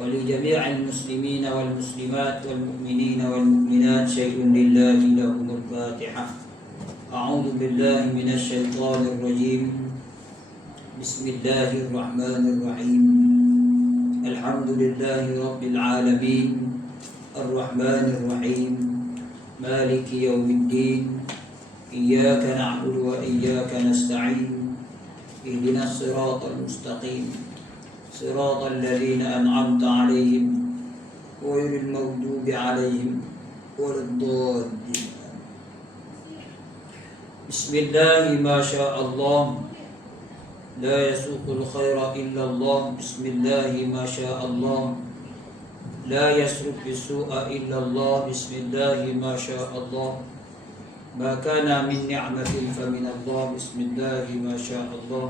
ولجميع المسلمين والمسلمات والمؤمنين والمؤمنات شيء لله لهم الفاتحة. أعوذ بالله من الشيطان الرجيم. بسم الله الرحمن الرحيم. الحمد لله رب العالمين الرحمن الرحيم مالك يوم الدين. إياك نعبد وإياك نستعين. اهدنا الصراط المستقيم صراط الذين أنعمت عليهم غير المغضوب عليهم ولا الضالين. بسم الله ما شاء الله لا يسوق الخير إلا الله. بسم الله ما شاء الله لا يسرق السوء إلا الله. بسم الله ما شاء الله ما كان من نعمة فمن الله. بسم الله ما شاء الله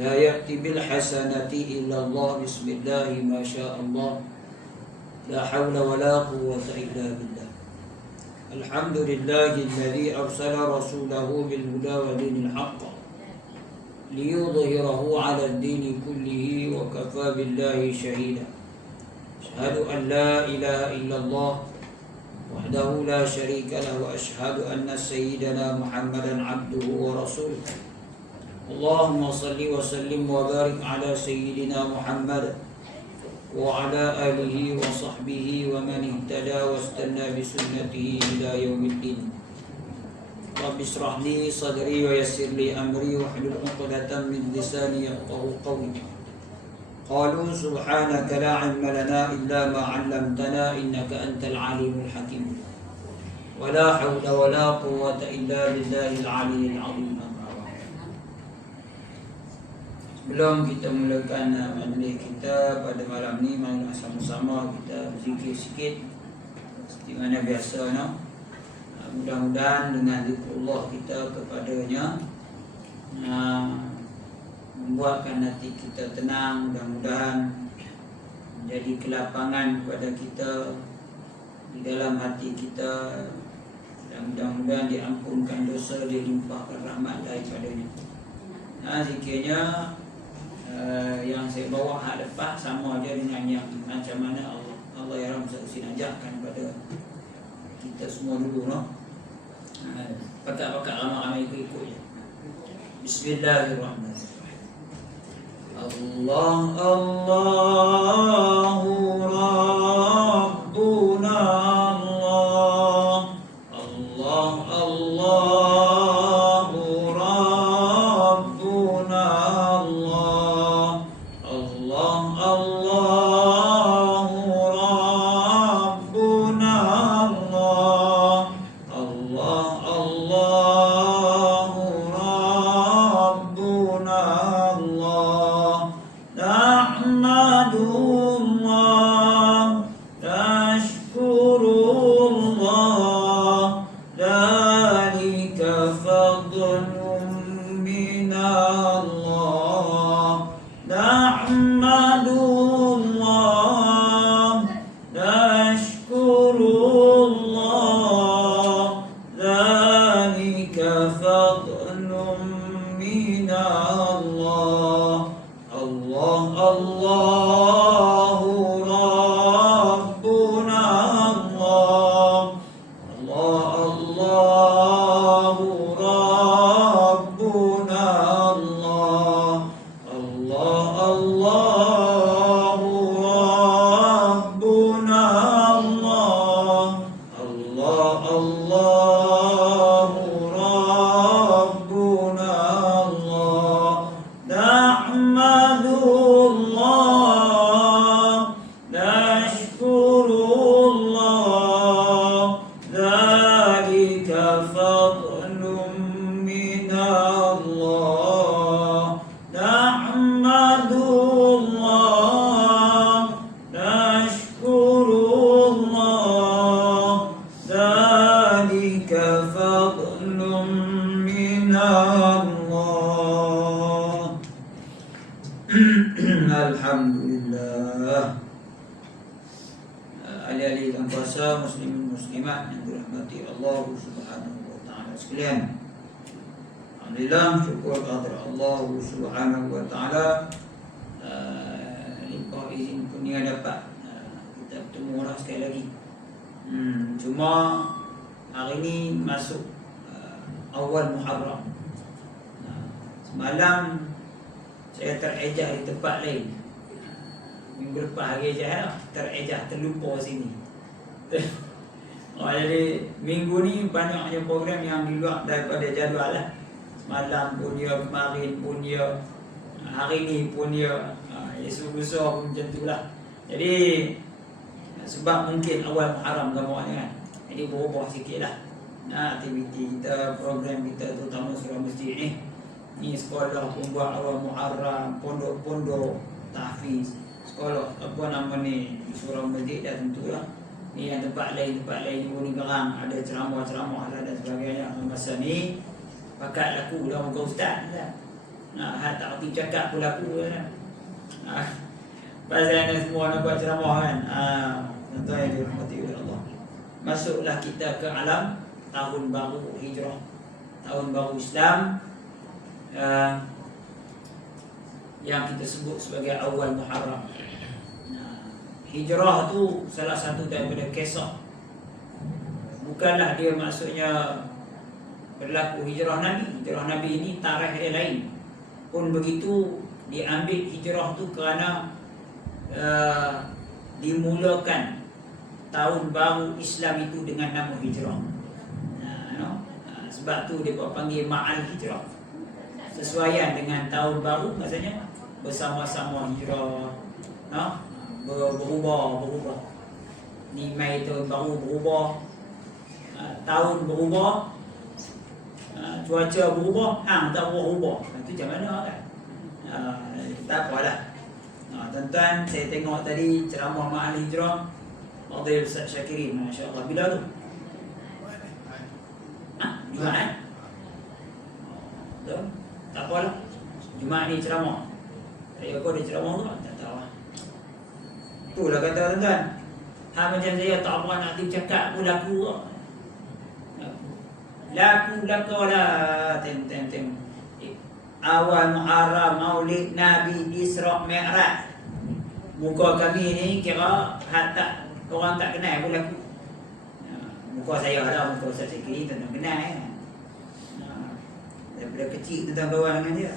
لا يأتي بالحسنة إلا الله. بسم الله ما شاء الله لا حول ولا قوة إلا بالله. الحمد لله الذي أرسل رسوله بالهدى ودين الحق ليظهره على الدين كله وكفى بالله شهيدا. أشهد أن لا إله إلا الله وحده لا شريك له. وأشهد أن سيدنا محمدا عبده ورسوله. اللهم صل وسلم وبارك على سيدنا محمد وعلى آله وصحبه ومن اهتدى واستنى بسنته إلى يوم الدين. رب اشرح لي صدري ويسر لي أمري واحلل عقدة من لساني يفقهوا قولي. قالوا سبحانك لا علم لنا إلا ما علمتنا إنك أنت العليم الحكيم. ولا حول ولا قوة إلا بالله العلي العظيم. Sebelum kita mulakan majlis kita pada malam ni, marilah sama-sama kita berzikir sikit seperti mana biasa, no? Mudah-mudahan dengan zikrullah kita kepadanya membuatkan hati kita tenang. Mudah-mudahan menjadi kelapangan kepada kita di dalam hati kita, dan mudah-mudahan diampunkan dosa, dilimpahkan rahmat daripadanya. Zikirnya yang saya bawa lepas sama aja dengan yang macam mana Allah ya Rabb saya ajarkan kepada kita semua dulu, no? Pakat-pakat ramai-ramai ikut je. Bismillahirrahmanirrahim. Allah Allahu Rabbuna Allah. Allah Allahu Rabbuna Allah. Allah Allahu Rabbuna Allah. Allah Allahu Rabbuna Allah. Nahmadullah nashkurullah dzalika fadlun minallah. Nahmadullah nashkurullah dzalika fadlun minallah. Allah Allahu Rabbuna Allah. Allah Allahu Rabbuna Allah. Allah Allahu Rabbuna Allah. Allah Allahu Rabbuna Allah. Nahmadullah nashkurullah dzalika fadlun minallah. Nahmadullah nashkurullah dzalika fadlun minallah. Alhamdulillah. Ahli-ahli yang puasa, muslimin muslimat yang dirahmati Allah Subhanahu wa taala sekalian. Alhamdulillah, syukur kepada Allah Subhanahu wa taala limpah izin kurnia dapat kita bertemu orang sekali lagi. Cuma hari ni masuk awal Muharram. Semalam saya terejah di tempat lain. Minggu lepas hari ejah lah, terejah, terlupa sini. Jadi minggu ni banyaknya program yang di luar daripada jadual lah. Semalam pun dia, kemarin pun dia, hari ni pun dia, Yesus besar pun macam tu lah. Jadi sebab mungkin awal Muharram gambarnya kan, jadi berubah sikit lah aktiviti kita, program kita, terutama surah masjid ni. Ni sekolah pun buat awal Muharram, pondok-pondok tahfiz, sekolah apa nama ni, surah masjid dah tentulah. Ni yang tempat lain pun ni Garang ada ceramah-ceramah lah dan sebagainya. Masa ni pakat laku dah muka ustaz lah. Tak reti cakap pun laku lah. Pasal ni semua nak buat ceramah kan. Tuan-tuan yang dirahmati oleh Allah, masuklah kita ke alam tahun baru hijrah, tahun baru Islam, yang kita sebut sebagai awal Muharram. Hijrah tu salah satu daripada kisah. Bukanlah dia maksudnya berlaku hijrah Nabi. Hijrah Nabi ini tarikh yang lain. Pun begitu diambil hijrah tu kerana dimulakan tahun baru Islam itu dengan nama hijrah. Sebab tu dia panggil ma'al hijrah. Sesuaian dengan tahun baru, maksudnya bersama-sama hijrah. Berubah. Ni Mei tahun baru berubah, tahun berubah, cuaca berubah, hang tak berubah. Itu macam mana kan? Tak apalah. Tuan-tuan, saya tengok tadi ceramah ma'al hijrah Fadil Ustaz Syakirin, masya-Allah. Bila tu? Jumaat. Betul? Tak apalah. Jumaat ni ceramah. Saya kau ada ceramah tu tak tahu lah. Itulah kata tuan-tuan. Macam saya tak apa nak cakap pun laku lah. Laku lah. Tem. Awal Muharram, Maulid Nabi, Isra' Mi'raj. Muka kami ni kira tak, orang tak kenal pun laku. Muka saya lah, muka Ustaz Syakiri tuan-tuan kenal kan. Daripada kecil tuan-tuan kawan dengan dia.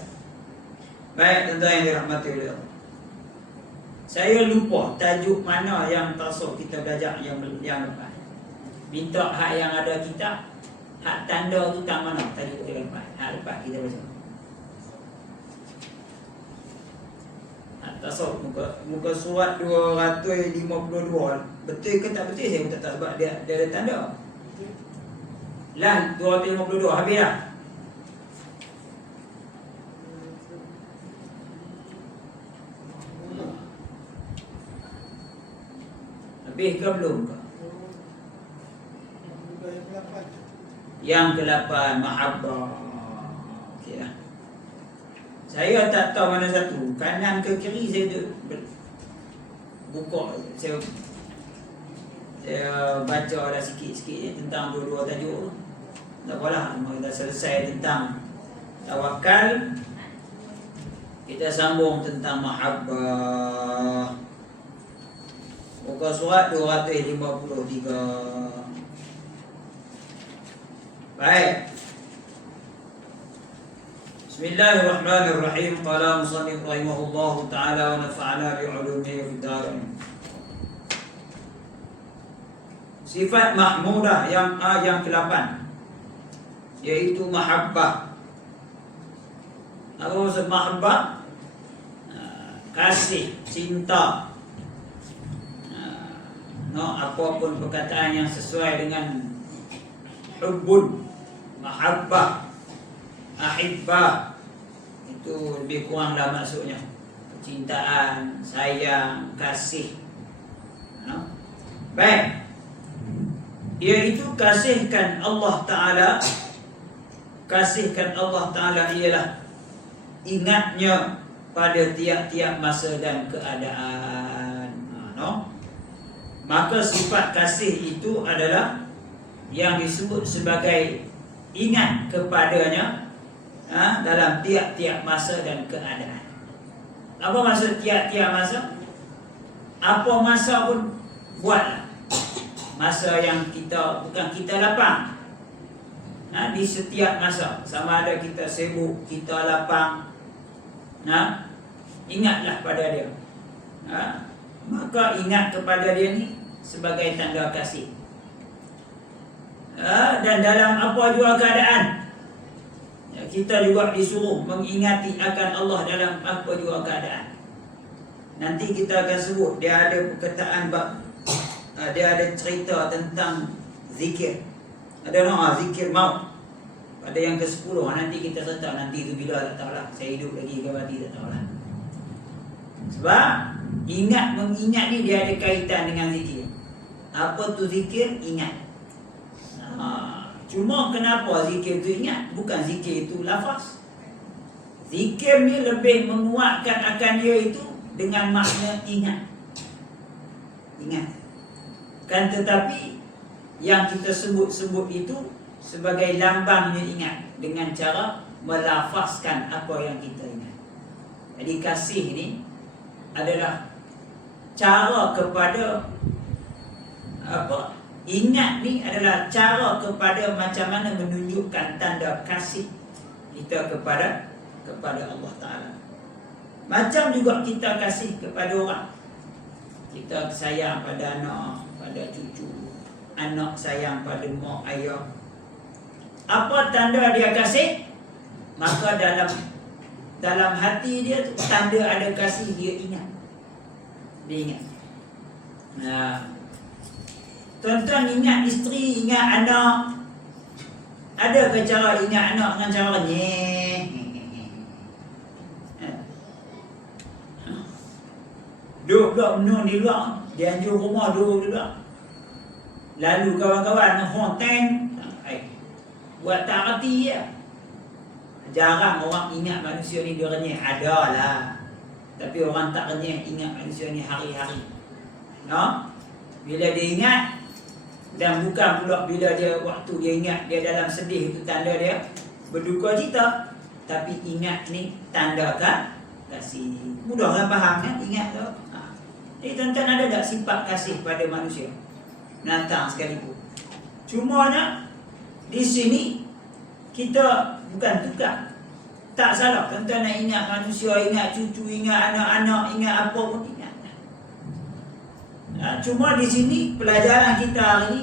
Baik tuan-tuan yang dirahmati oleh Allah, saya lupa tajuk mana yang tasawuf kita belajar yang lepas. Minta hak yang ada kitab, hak tanda tu tak mana tajuk yang lepas. Hak lepas kita baca. Hak tasawuf muka surat 252. Betul ke tak betul saya pun tak tahu sebab dia ada tanda. Lah 252 habis dah. Habis ke belum ke? Yang ke-8 mahabbah. Okeylah. Saya tak tahu mana satu, kanan ke kiri saya tu buka, saya baca dah sikit-sikit tentang dua-dua tajuk. Tak apalah, kita selesai tentang tawakal, kita sambung tentang mahabbah. Muka surat 253. Baik. Bismillahirrahmanirrahim. Qala musannif rahimahullahu ta'ala wa nafa'ana bi'ulumihi fid dharain. Sifat mahmudah yang ke-8, yaitu mahabbah. Apa maksud mahabbah? Kasih, cinta. Apapun perkataan yang sesuai dengan hubbun, mahabbah, ahibbah, itu lebih kuranglah maksudnya. Kecintaan, sayang, kasih. Baik. Iaitu kasihkan Allah Ta'ala. Kasihkan Allah Ta'ala ialah ingatnya pada tiap-tiap masa dan keadaan. Maka sifat kasih itu adalah yang disebut sebagai ingat kepadanya dalam tiap-tiap masa dan keadaan. Apa maksud tiap-tiap masa? Apa masa pun buatlah. Masa yang kita bukan kita lapang. Di setiap masa, sama ada kita sibuk, kita lapang, ingatlah pada dia. Maka ingat kepada dia ni sebagai tanda kasih. Dan dalam apa jua keadaan, kita juga disuruh mengingati akan Allah dalam apa jua keadaan. Nanti kita akan sebut, dia ada perkataan dia ada cerita tentang zikir. Ada zikir maut pada yang ke-10. Nanti kita tak tahu nanti itu bila, tak tahulah. Saya hidup lagi ke mati tak tahulah. Sebab mengingat ni dia ada kaitan dengan zikir. Apa tu zikir? Ingat. Cuma kenapa zikir tu ingat? Bukan zikir itu lafaz. Zikir ni lebih menguatkan akan dia itu dengan makna ingat. Ingat. Kan tetapi yang kita sebut-sebut itu sebagai lambangnya ingat, dengan cara melafazkan apa yang kita ingat. Jadi kasih ni adalah cara kepada ingat ni adalah cara kepada macam mana menunjukkan tanda kasih kita kepada Allah Ta'ala. Macam juga kita kasih kepada orang. Kita sayang pada anak, pada cucu, anak sayang pada mak ayah. Apa tanda dia kasih? Maka dalam hati dia tu tanda ada kasih, dia ingat. Dia ingat. Tuan-tuan ingat isteri, ingat anak. Ada ke cara ingat anak dengan cara duduk menung di luar, dia anjur rumah duduk di luar. Lalu kawan-kawan honten, buat tak reti ya. Jarang orang ingat manusia ni dia renyah. Adalah, tapi orang tak renyah ingat manusia ni hari-hari. Bila dia ingat, dan bukan pula bila dia waktu dia ingat dia dalam sedih, itu tanda dia berduka cita. Tapi ingat ni tanda kasih. Mudah kan faham kan? Ingat tu. Jadi tuan-tuan, ada tak sifat kasih pada manusia? Binatang sekalipun. Cumanya di sini kita bukan tukar. Tak salah tuan-tuan nak ingat manusia, ingat cucu, ingat anak-anak, ingat apa pun ingat. Cuma di sini pelajaran kita hari ini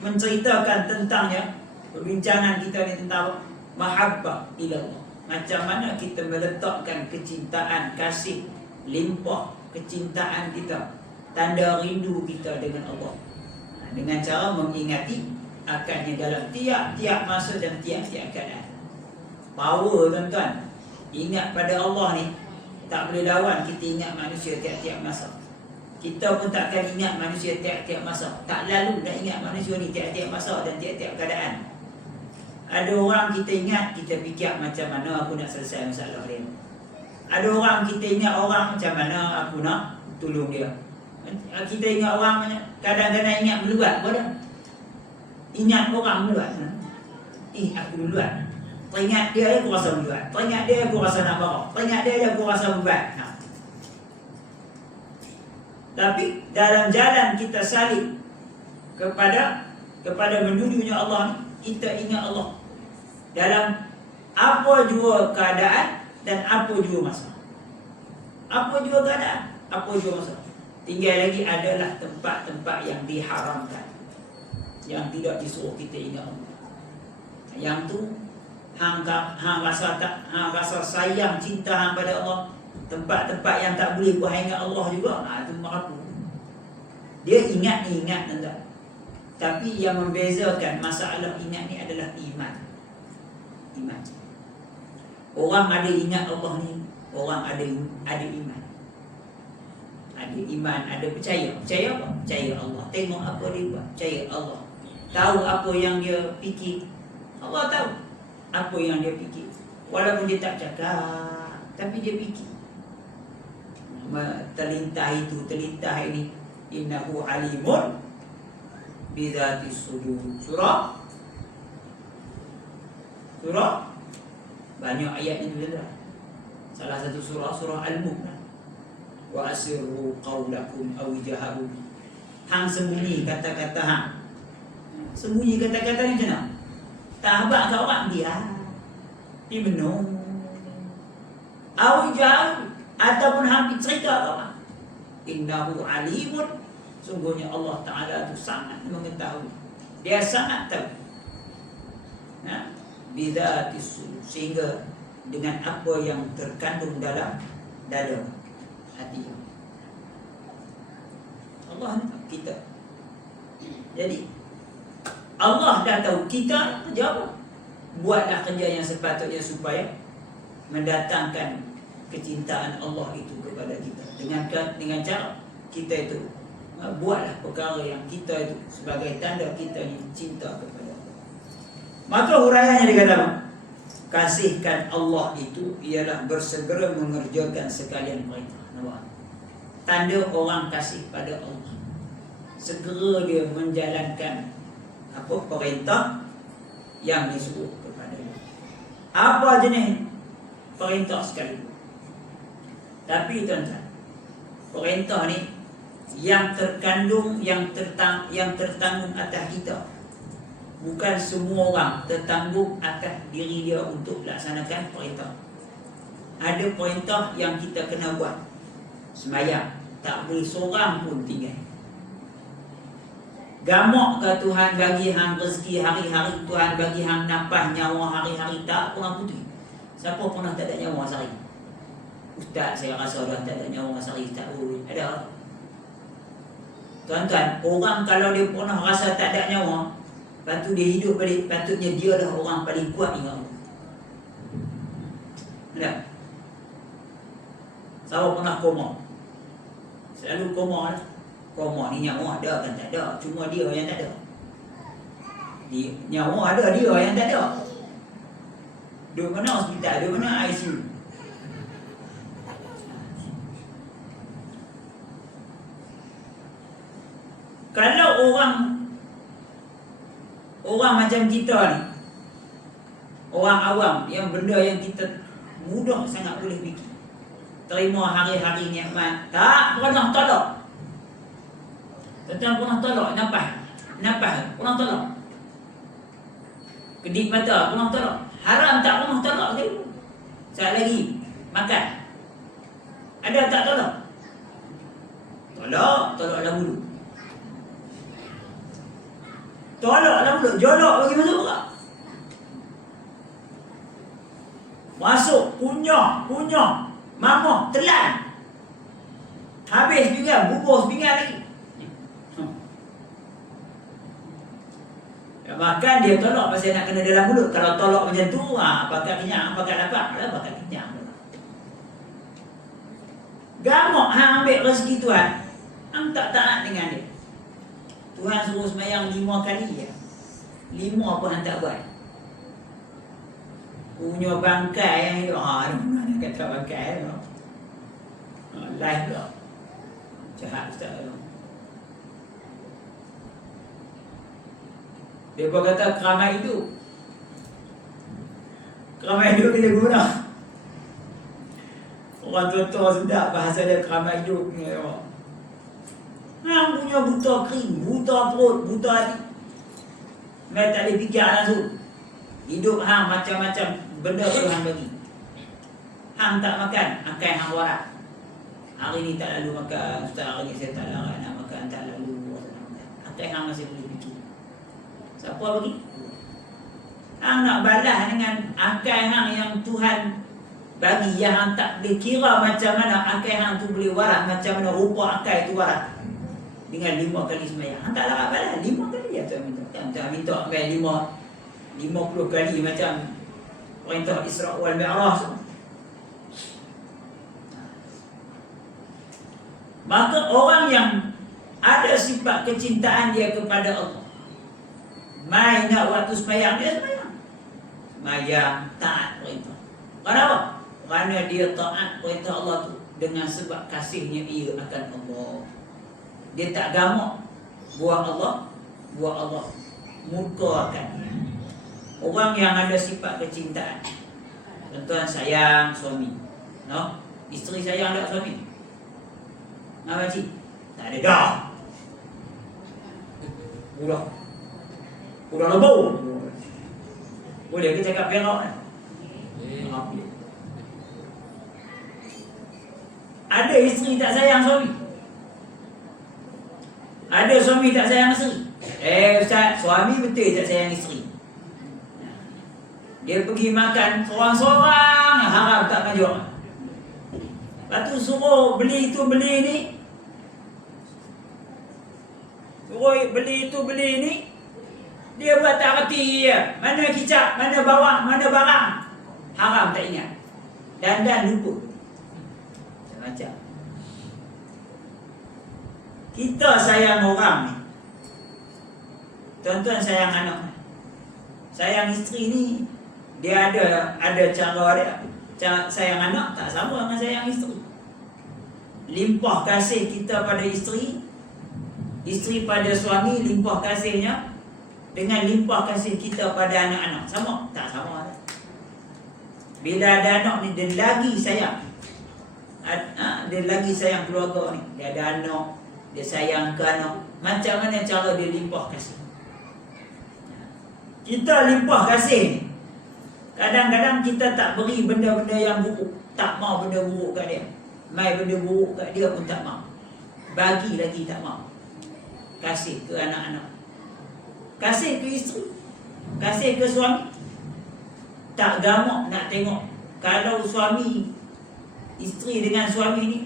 menceritakan tentangnya. Perbincangan kita ni tentang mahabbah ilallah. Macam mana kita meletakkan kecintaan, kasih, limpah kecintaan kita, tanda rindu kita dengan Allah, dengan cara mengingati akannya dalam tiap-tiap masa dan tiap-tiap keadaan. Power tuan-tuan. Ingat pada Allah ni tak boleh lawan kita ingat manusia tiap-tiap masa. Kita pun takkan ingat manusia tiap-tiap masa. Tak lalu nak ingat manusia ni tiap-tiap masa dan tiap-tiap keadaan. Ada orang kita ingat, kita fikir macam mana aku nak selesai masalah dia. Ada orang kita ingat orang macam mana aku nak tolong dia. Kita ingat orang kadang-kadang ingat meluat pun. Ingat orang meluat. Aku meluat. Teringat dia aku rasa meluat. Teringat dia aku rasa nak marah. Teringat dia aku rasa bebat. Tapi dalam jalan kita salib kepada menujunya Allah, kita ingat Allah dalam apa jua keadaan dan apa jua masa. Apa jua keadaan, apa jua masa. Tinggal lagi adalah tempat-tempat yang diharamkan, yang tidak disuruh kita ingat Allah. Yang tu hang rasa sayang, cinta hang pada Allah. Tempat-tempat yang tak boleh buat ingat Allah juga, itu merapu. Dia ingat tanda. Tapi yang membezakan masalah ingat ni adalah iman. Orang ada ingat Allah ni, orang ada iman. Ada iman, ada percaya. Percaya apa? Percaya Allah. Tengok apa dia buat, percaya Allah. Tahu apa yang dia fikir, Allah tahu apa yang dia fikir. Walaupun dia tak cakap, tapi dia fikir. Terlintah ini. Innahu alimun bizatis sudur. Surah banyak ayat itu salah satu surah Al-Mulk. wa asirru qawlakum aw jaharu. Hang sembunyi kata-kata hang. Sembunyi kata-kata ni macam mana? Tak habaq kat orang dia. Dia menung. Aw jaharu, ataupun hang cerita kat orang. Innahu alimun, sungguhnya Allah Ta'ala tu sangat mengetahui. Dia sangat tahu. Bidzatis sudur, sehingga dengan apa yang terkandung dalam dada hati Allah kita. Jadi Allah dah tahu kita kerja apa. Buatlah kerja yang sepatutnya supaya mendatangkan kecintaan Allah itu kepada kita. Dengan cara kita itu buatlah perkara yang kita itu sebagai tanda kita ini cinta kepada Allah. Maka huraiannya dikata apa? Kasihkan Allah itu ialah bersegera mengerjakan sekalian perintah. Nampak? Tanda orang kasih pada Allah, segera dia menjalankan apa perintah yang disuruh kepada dia. Apa jenis perintah sekali. Tapi tuan-tuan, perintah ni yang terkandung, yang tertanggung atas kita. Bukan semua orang tertanggung atas diri dia untuk laksanakan perintah. Ada perintah yang kita kena buat. Sembahyang, tak boleh seorang pun tinggal. Gamak ke Tuhan bagi hang rezeki hari-hari, Tuhan bagi hang nafas nyawa hari-hari, tak pernah putih. Siapa pernah tak ada nyawa sehari? Ustaz, saya rasa dah tak ada nyawa sehari. Tak boleh. Ada. Tuan-tuan, orang kalau dia pernah rasa tak ada nyawa, lepas tu dia hidup balik, patutnya dia dah orang paling kuat ingat Allah. Tak? Siapa pernah koma? Selalu koma lah. Koma ni nyawa ada kan tak ada, cuma dia yang tak ada. Nyawa ada, dia yang tak ada. Duduk mana hospital, duduk mana ICU. Kalau orang macam kita ni, orang awam, yang benda yang kita mudah sangat boleh bikin, terima hari-hari nikmat, tak pernah tolak. Tuan-tuan pernah tolak nafas pernah tolak, kedip mata pernah tolak, haram tak pernah tolak ke? Sekali lagi makan, ada tak tolak? Tolaklah dulu. Tolaklah dulu, jolok bagi masuk tak? Masuk, kunyah, mamah, telan. Habis pinggan, bubur sepinggan lagi. Makan dia tolak pasal nak kena dalam mulut. Kalau tolak macam tu, apakah kenyang, apakah lapar? Apakah kenyang. Gamak hang ambil rezeki Tuhan, hang tak taat dengan dia. Tuhan suruh sembahyang 5 kali je, 5 pun hang tak buat. Punya bangkai yang hidup, ada mana kata bangkai tu, live pula. Jahat ustaz tu. Dia pun kata keramai hidup. Keramai hidup dia guna. Orang tua-tua sedap bahasa dia keramai hidup ni. Hang punya buta kering, buta perut, buta hati. Mereka tak boleh fikir langsung. Hidup hang macam-macam benda Tuhan bagi. Hang tak makan, makan hang warak. Hari ni tak lalu makan, ustaz hari ni saya tak larat nak makan, tak lalu. Makan hang masih boleh fikir. Siapa bagi? Hang nak balas dengan akal hang yang Tuhan bagi, yang hang tak boleh kira macam mana akal hang tu boleh waras, macam mana rupa akal tu waras. Dengan 5 kali sembahyang, hang tak larat balas 5 kali ya Tuhan minta. Tuhan minta sampai 50 kali macam perintah Isra' wal Mi'raj. Maka orang yang ada sifat kecintaan dia kepada Allah, mai nak waktu sembahyang, dia sembahyang. Sembahyang taat perintah. Kenapa? Kerana dia taat perintah Allah tu dengan sebab kasihnya ia akan Allah. Dia tak gamak buat Allah murkakan. Orang yang ada sifat kecintaan, tuan-tuan sayang suami, no? Isteri sayang tak suami? Makcik? Tak ada dah. Udah lebau. Boleh ke cakap perak kan? Ada isteri tak sayang suami? Ada suami tak sayang isteri? Ustaz, suami betul tak sayang isteri. Dia pergi makan seorang-seorang, haram tak majok. Lepas tu suruh beli itu beli ni. Suruh beli itu beli ni. Dia buat tak reti dia. Mana kicap, mana bawang, mana barang. Haram tak ingat. Dan lupa. Macam kita sayang orang ni. Tuan-tuan sayang anak, sayang isteri ni, dia ada cara dia. Sayang anak tak sama dengan sayang isteri. Limpah kasih kita pada isteri, isteri pada suami, limpah kasihnya dengan limpah kasih kita pada anak-anak. Sama? Tak sama. Bila ada anak ni, dia lagi sayang. Dia lagi sayang keluarga ni. Dia ada anak, dia sayang ke anak. Macam mana cara dia limpah kasih? Kita limpah kasih ni, kadang-kadang kita tak beri benda-benda yang buruk. Tak mau benda buruk kat dia. Mai benda buruk kat dia pun tak mau. Bagi lagi tak mau. Kasih ke anak-anak, kasih ke isteri, kasih ke suami. Tak gamak nak tengok. Kalau suami, isteri dengan suami ni,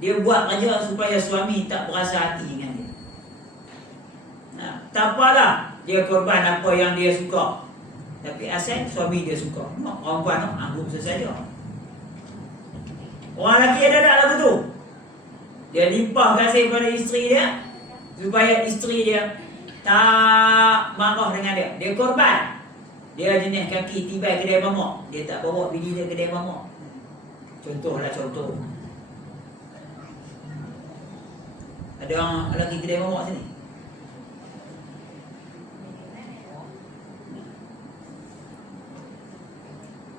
dia buat kerja supaya suami tak berasa hati dengan dia. Tak apalah dia korban apa yang dia suka, tapi asal suami dia suka. Orang puan anggap sesaja. Orang lelaki ada tak lagu tu? Dia limpah kasih pada isteri dia supaya isteri dia tak marah dengan dia. Dia korban. Dia jenis kaki tibai kedai mamak, dia tak bawa bini dia kedai mamak. Contoh. Ada orang lelaki kedai mamak sini?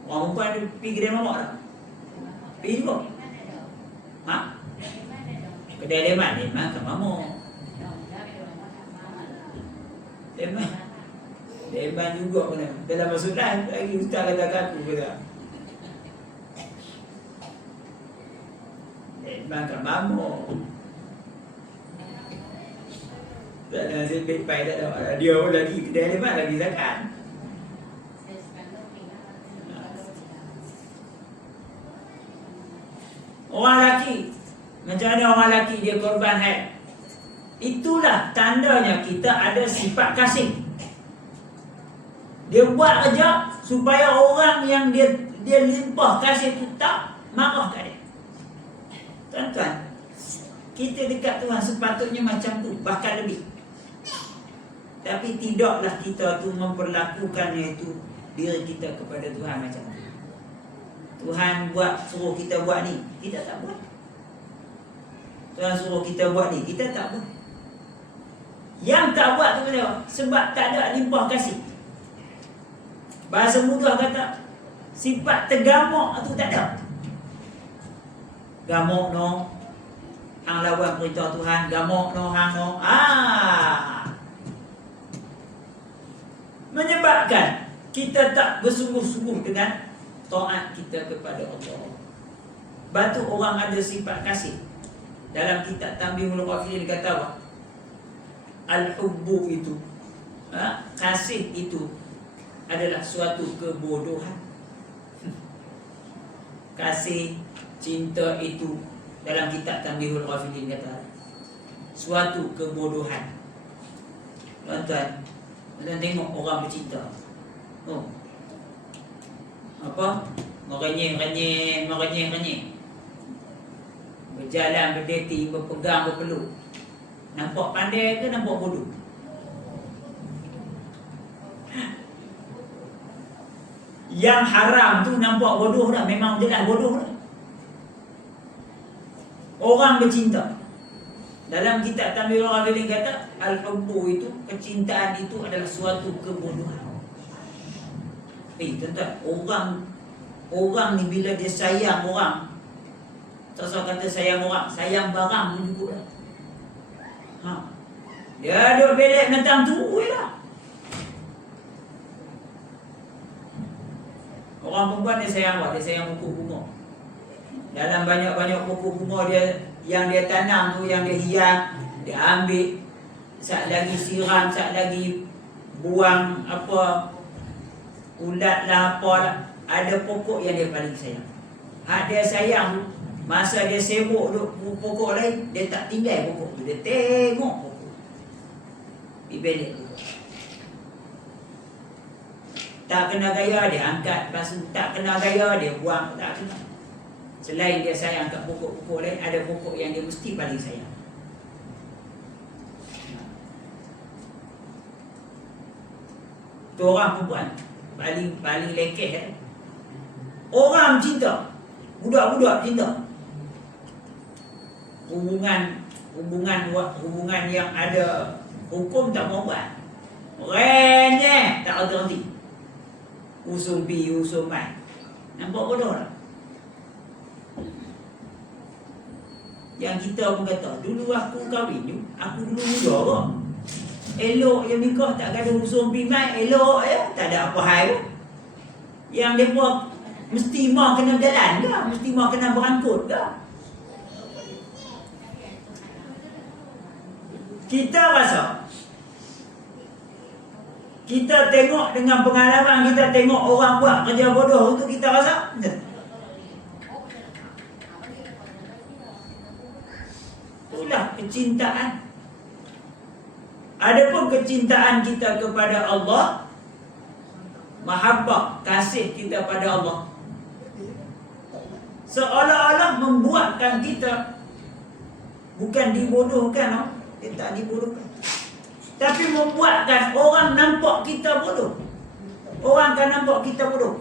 Orang perempuan ada pergi kedai mamak tak? Pergi juga? Kedai leman kat mamak. Leman juga kena. Dalam masukan lagi ustaz kata aku kata. Leman kat mamak. Tak ada nasib baik tak ada. Dia pun lagi kedai leman lagi zakat. Orang lelaki, macam mana orang lelaki dia korban haid? Itulah tandanya kita ada sifat kasih. Dia buat kerja supaya orang yang dia limpah kasih itu tak marah kat dia. Tuan-tuan, kita dekat Tuhan sepatutnya macam tu, bahkan lebih. Tapi tidaklah kita tu memperlakukannya itu diri kita kepada Tuhan macam tu. Tuhan suruh kita buat ni, kita tak buat. Tuhan suruh kita buat ni, kita tak buat. Yang tak buat tu kenapa? Sebab tak ada limpah kasih. Bahasa mudah kata, sifat tergamak tu tak ada. Gamak no, hang lawan perintah Tuhan. Gamak no, hang no. Menyebabkan kita tak bersungguh-sungguh dengan taat kita kepada Allah. Batu orang ada sifat kasih. Dalam kitab Tanbihul Ghafilin kata apa? Al-hubbu itu, kasih itu adalah suatu kebodohan. Kasih, cinta itu dalam kitab Tanbihul Ghafilin kata suatu kebodohan. Tuan-tuan tengok orang bercinta. Apa? Merenyeh. Berjalan, berdating, berpegang, berpeluk. Nampak pandai ke nampak bodoh? Yang haram tu nampak bodoh dah. Memang jelas bodoh dah. Orang bercinta. Dalam kitab Tanbihul Ghafilin kata al-hubbu itu, kecintaan itu adalah suatu kebodohan. Tuan-tuan, orang ni bila dia sayang orang, Tak kata sayang orang, sayang barang pun juga lah. Dia duduk belek mentang tu lah. Orang perempuan dia sayang apa? Dia sayang pokok bunga. Dalam banyak-banyak pokok bunga dia yang dia tanam tu, yang dia hias, dia ambil. Sat lagi siram, sat lagi buang apa, ulat lah apa lah. Ada pokok yang dia paling sayang. Dia sayang tu, masa dia sibuk duk pokok lain, dia tak tinggal pokok tu. Dia tengok pokok di belek tu. Tak kena gaya dia angkat, lepas tu tak kena gaya dia buang, tak kena. Selain dia sayang kat pokok-pokok lain, ada pokok yang dia mesti paling sayang. Tu orang perempuan paling lekeh. Orang cinta, budak-budak cinta. Hubungan yang ada hukum tak mau buat. Renyeh tak henti. Usung pi, usung mai. Nampak bodoh tak? Yang kita pun kata, dulu aku kahwin tu, aku dulu muda kok. Elok je nikah, tak ada usung pi mai, elok je, tak ada apa hal pun. Yang mereka mesti mau kena berjalan ke? Mesti mau kena berangkut ke? Kita rasa, kita tengok dengan pengalaman, kita tengok orang buat kerja bodoh itu, kita rasa itulah kecintaan. Adapun kecintaan kita kepada Allah, mahabbah, kasih kita pada Allah, seolah-olah membuatkan kita bukan dibodohkan, dia tak dibodohkan, tapi membuatkan orang nampak kita bodoh. Orang kan nampak kita bodoh.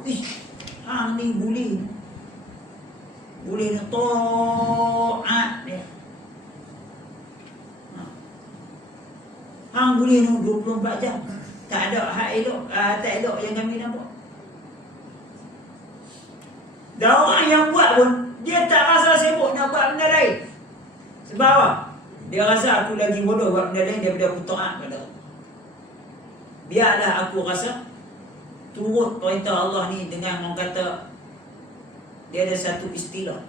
Hang ni boleh ni taat dia. Hang boleh ni 24 jam. Tak ada hak elok, tak elok yang kami nampak. Dan orang yang buat pun, dia tak rasa sibuk nak buat benda lain. Sebab apa? Dia rasa aku lagi bodoh buat benda lain daripada aku taat pada Allah. Biarlah aku rasa turut perintah Allah ni dengan orang kata, dia ada satu istilah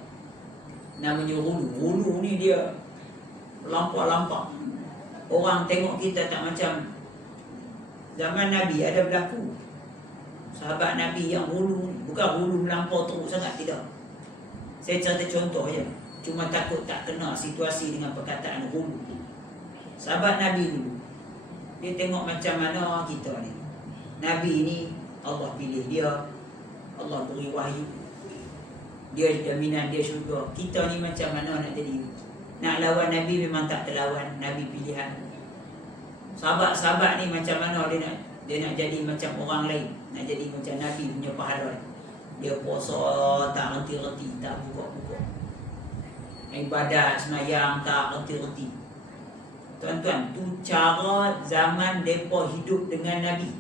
namanya hulu. Hulu ni dia lampau-lampau. Orang tengok kita tak macam zaman Nabi ada berlaku sahabat Nabi yang hulu, bukan hulu melampau teruk sangat, tidak. Saya cerita contoh je, cuma takut tak kena situasi dengan perkataan hulu. Sahabat Nabi dulu, dia tengok macam mana kita ni. Nabi ni Allah pilih dia, Allah beri wahyu, dia jaminan dia syurga. Kita ni macam mana nak jadi? Nak lawan Nabi memang tak terlawan, Nabi pilihan. Sahabat-sahabat ni macam mana dia nak jadi macam orang lain, nak jadi macam Nabi punya pahala. Dia puasa tak reti-reti, tak buka-buka. Ibadat semayang tak reti-reti. Tuan-tuan, tu cara zaman mereka hidup dengan Nabi.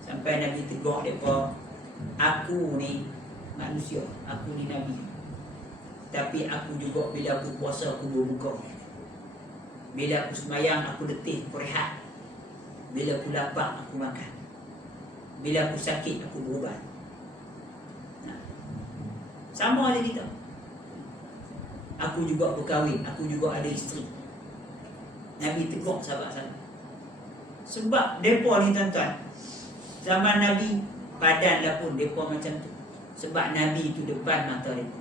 Sampai Nabi tegur mereka, aku ni manusia, aku ni Nabi, tapi aku juga bila aku puasa aku berbuka, bila aku semayang aku letih, aku rehat, bila aku lapar aku makan, bila aku sakit aku berubat. Sama ada kita. Aku juga berkahwin, aku juga ada isteri. Nabi tegur sahabat-sahabat. Sebab mereka ni tuan-tuan, zaman Nabi padan lah pun mereka macam tu. Sebab Nabi tu depan mata mereka.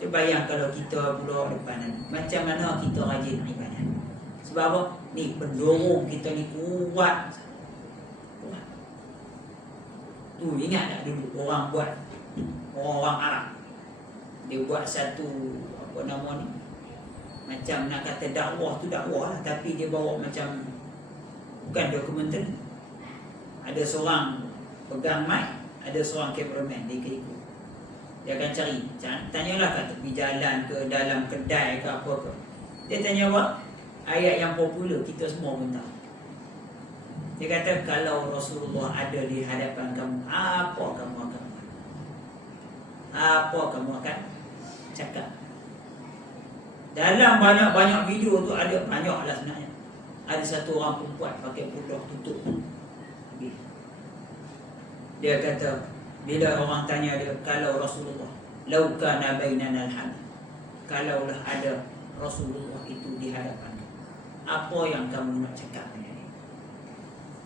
Cuba bayang kalau kita pula depan Nabi, macam mana kita rajin ibadat. Sebab apa? Ni pendorong kita ni kuat. Tu ingat tak dulu orang buat, orang Arab, dia buat satu apa nama ni, macam nak kata dakwah tu dakwah lah, tapi dia bawa macam bukan dokumenter. Ada seorang pegang mic, ada seorang cameraman, dia ikut. Dia akan cari, tanyalah kat tepi jalan ke, dalam kedai ke apa ke. Dia tanya apa? Ayat yang popular, kita semua pun tahu. Dia kata, kalau Rasulullah ada di hadapan kamu, apa kamu akan buat? Apa kamu akan cakap. Dalam banyak-banyak video tu ada banyaklah sebenarnya. Ada satu orang perempuan pakai pudar tutup. Dia kata, bila orang tanya dia, kalau Rasulullah, lau kana bainana al-hal, kalaulah ada Rasulullah itu di hadapan, apa yang kamu nak cakap dengan dia?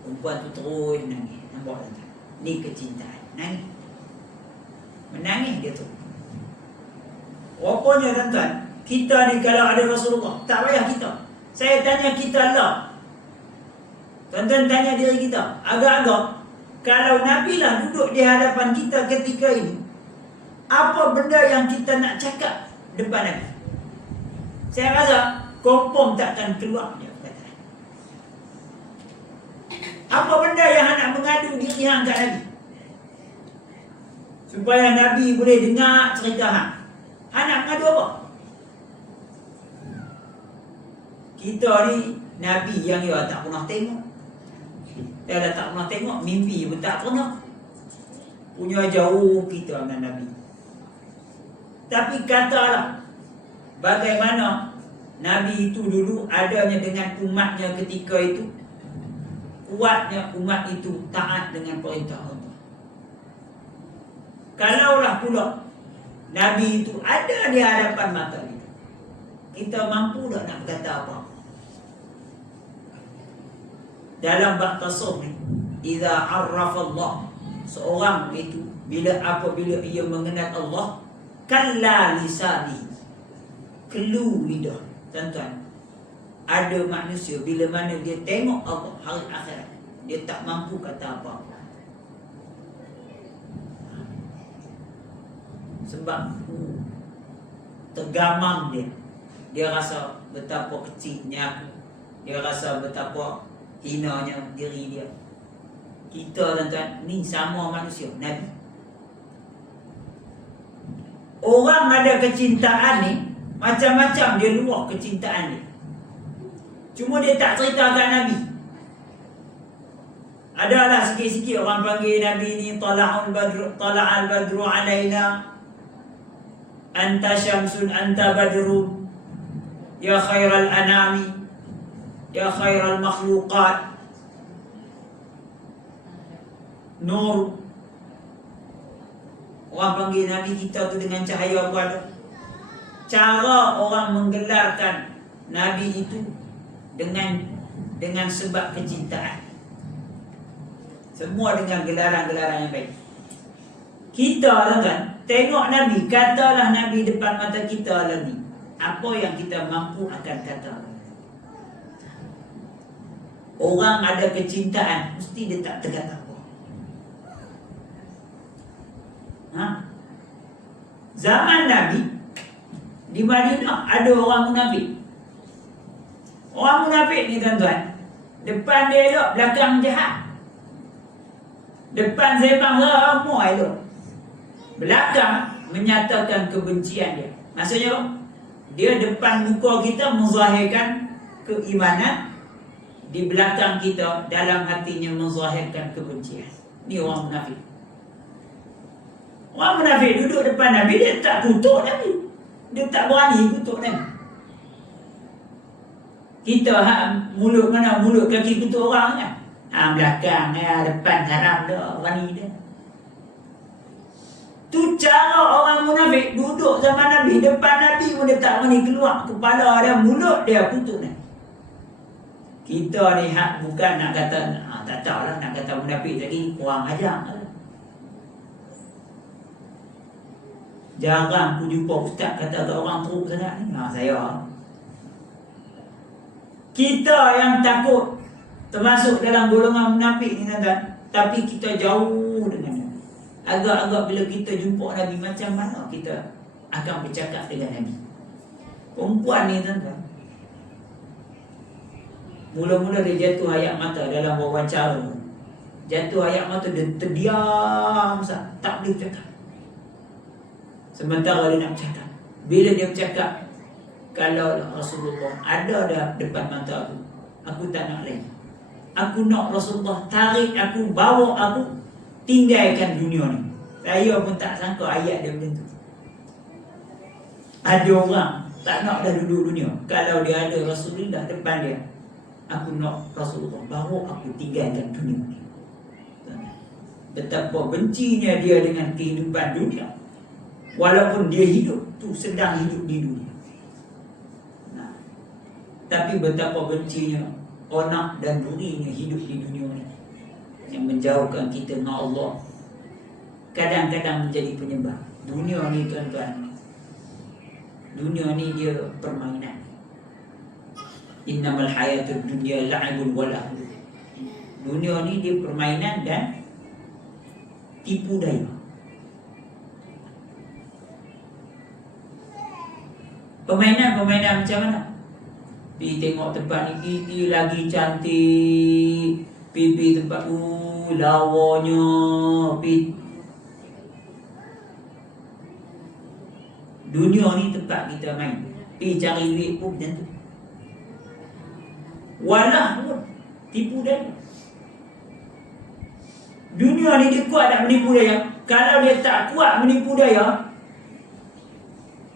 Perempuan tu terus nangis. Nampak tak? Ni kecintaan. Nangis. Menangis dia tu. Rupanya tuan-tuan, kita ni kalau ada Rasulullah, tak payah kita. Saya tanya kita lah. Tuan-tuan tanya diri kita. Agak-agak, kalau Nabi lah duduk di hadapan kita ketika ini, apa benda yang kita nak cakap depan Nabi? Saya rasa confirm takkan keluar dia kata. Apa benda yang nak mengadu diri hang kat Nabi? Supaya Nabi boleh dengar cerita hang. Hang nak mengadu apa? Kita ni Nabi yang dia tak pernah tengok. Dia dah tak pernah tengok, mimpi pun tak pernah. Punya jauh kita dengan Nabi. Tapi katalah, bagaimana Nabi itu dulu adanya dengan umatnya ketika itu, kuatnya umat itu taat dengan perintah Allah. Kalaulah pula Nabi itu ada di hadapan mata kita, kita mampu tak nak berkata apa? Dalam bab tasawuf ni, idza arrafa Allah, seorang itu apabila ia mengenal Allah, kalla lisani, kelu lidah. Tuan-tuan, ada manusia bila mana dia tengok Allah hari akhirat, dia tak mampu kata apa-apa. Sebab tergamang dia. Dia rasa betapa kecilnya aku. Dia rasa betapa hinanya diri dia. Kita tuan-tuan ni sama manusia, Nabi. Orang ada kecintaan ni macam-macam, dia luar kecintaan dia. Cuma dia tak cerita kat Nabi. Adalah sikit-sikit orang panggil Nabi ni tala'al badru alaina, anta syamsun anta badrun, ya khairal anami, ya khairal makhluqat, nur. Orang panggil Nabi kita tu dengan cahaya apa ada. Cara orang menggelarkan Nabi itu dengan sebab kecintaan. Semua dengan gelaran-gelaran yang baik. Kita kan tengok Nabi, katalah Nabi depan mata kita lagi. Apa yang kita mampu akan kata. Orang ada kecintaan, mesti dia tak terkata apa. Zaman Nabi di Madinah ada orang munafik. Orang munafik ni tuan-tuan, depan dia elok, belakang jahat. Depan sembang ramai elok, belakang menyatakan kebencian dia. Maksudnya dia depan muka kita menzahirkan keimanan, di belakang kita dalam hatinya menzahirkan kebencian. Ni orang munafik. Orang munafik duduk depan Nabi, dia tak kutuk Nabi. Dia tak berani kutuk Nabi. Kita mulut mana? Mulut kaki kutuk orang kan? Belakang, depan haram dah, berani dia. Tu cara orang munafik duduk zaman Nabi. Depan Nabi pun dia tak berani keluar kepala dia, mulut dia kutuk Nabi. Kita ni bukan nak kata, tak tahulah nak kata munafik lagi, kurang ajar. Jarang aku jumpa ustaz kata orang teruk sangat ni. Saya. Kita yang takut termasuk dalam golongan munafik ni tuan-tuan, tapi kita jauh dengan Nabi. Agak-agak bila kita jumpa Nabi, macam mana kita akan bercakap dengan Nabi? Perempuan ni tuan-tuan, mula-mula dia jatuh air mata dalam wawancara. Jatuh air mata, dia terdiam, tak boleh bercakap. Sementara dia nak bercakap, bila dia bercakap, kalau Rasulullah ada dah depan mata aku tak nak lagi. Aku nak Rasulullah tarik aku, bawa aku, tinggalkan dunia ni. Saya pun tak sangka ayat dia macam tu. Ada orang tak nak dah duduk dunia. Kalau dia ada Rasulullah depan dia, aku nak Rasulullah, baru aku tinggalkan dunia ni. Betapa bencinya dia dengan kehidupan dunia, walaupun dia hidup tu sedang hidup di dunia. Tapi betapa bencinya onak dan durinya hidup di dunia ni, yang menjauhkan kita dengan Allah. Kadang-kadang menjadi penyebab. Dunia ni tuan-tuan, dunia ni dia permainan. Innamal hayatud dunya la'ibun wa lahu. Dunia ni dia permainan dan tipu daya. Permainan macam mana? Pergi tengok tempat ni, pergi lagi cantik, pergi tempat lawanya, pergi. Dunia ni tempat kita main. Pergi cari duit pun macam tu. Walah pun tipu daya. Dunia ni dia kuat tak menipu daya? Kalau dia tak kuat menipu daya,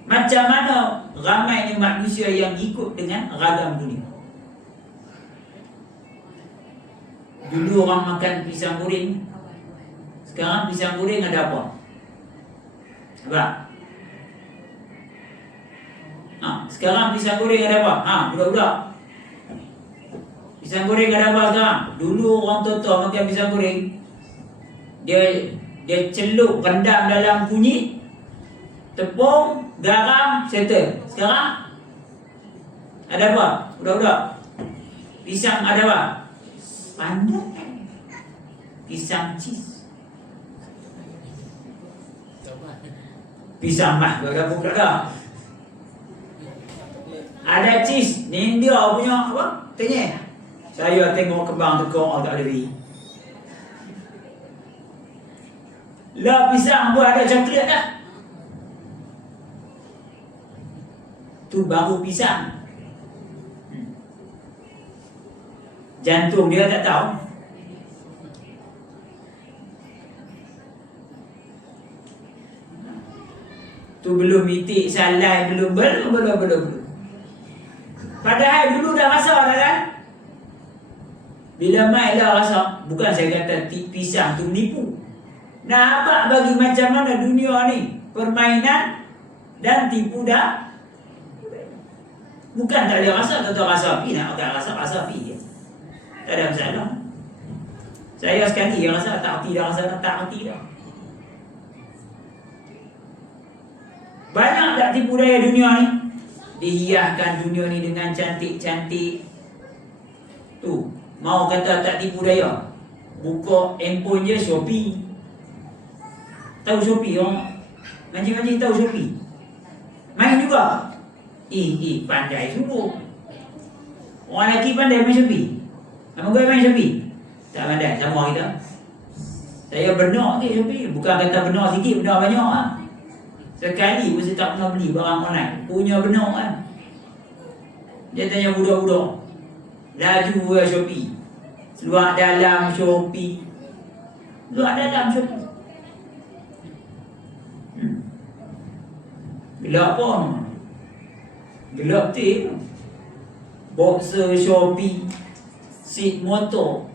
macam mana ramainya manusia yang ikut dengan ragam dunia? Dulu orang makan pisang goreng, sekarang pisang goreng ada apa? Apa? Sekarang pisang goreng ada apa? Budak-budak, pisang goreng ada apa sekarang? Dulu orang tua-tua makan pisang goreng, dia celup rendam dalam kunyit, tepung, garam, settle. Sekarang ada apa? Budak-budak, pisang ada apa? Pandai. Pisang cheese, pisang mah bergabung tak ada. Ada cheese, ni dia punya apa? Tanya. Saya tengok kembang tekong tak ada beri. Lah pisang buat ada coklat dah. Tu baru pisang. Jantung dia tak tahu. Tu belum itik salai, belum. Padahal dulu dah rasa dah kan. Bila mai dah rasa. Bukan saya kata pisang tu menipu. Nampak bagi macam mana dunia ni permainan dan tipu dah. Bukan tak ada rasa, tak rasa api, nak makan rasa api je. Tak ada masalah. Saya sekali yang rasa tak erti dah, rasa tak erti dah. Banyak tak tipu daya dunia ni? Dihiaskan dunia ni dengan cantik-cantik. Tu, mau kata tak tipu daya, buka handphone je Shopee. Tahu Shopee orang? Mancing-mancing tahu Shopee? Main juga? Pandai sungguh. Orang lelaki pandai main Shopee. Abang kau main Shopee? Tak pandai, sama kita. Saya benar ke Shopee? Bukan kata benar sikit, benar banyak lah. Sekali pun saya tak pernah beli barang online. Punya benar kan. Dia tanya budak-budak, laju ke Shopee? Seluar dalam Shopee. Seluar dalam Shopee. Gelap apa? Gelap tu. Boxer Shopee. Seat motor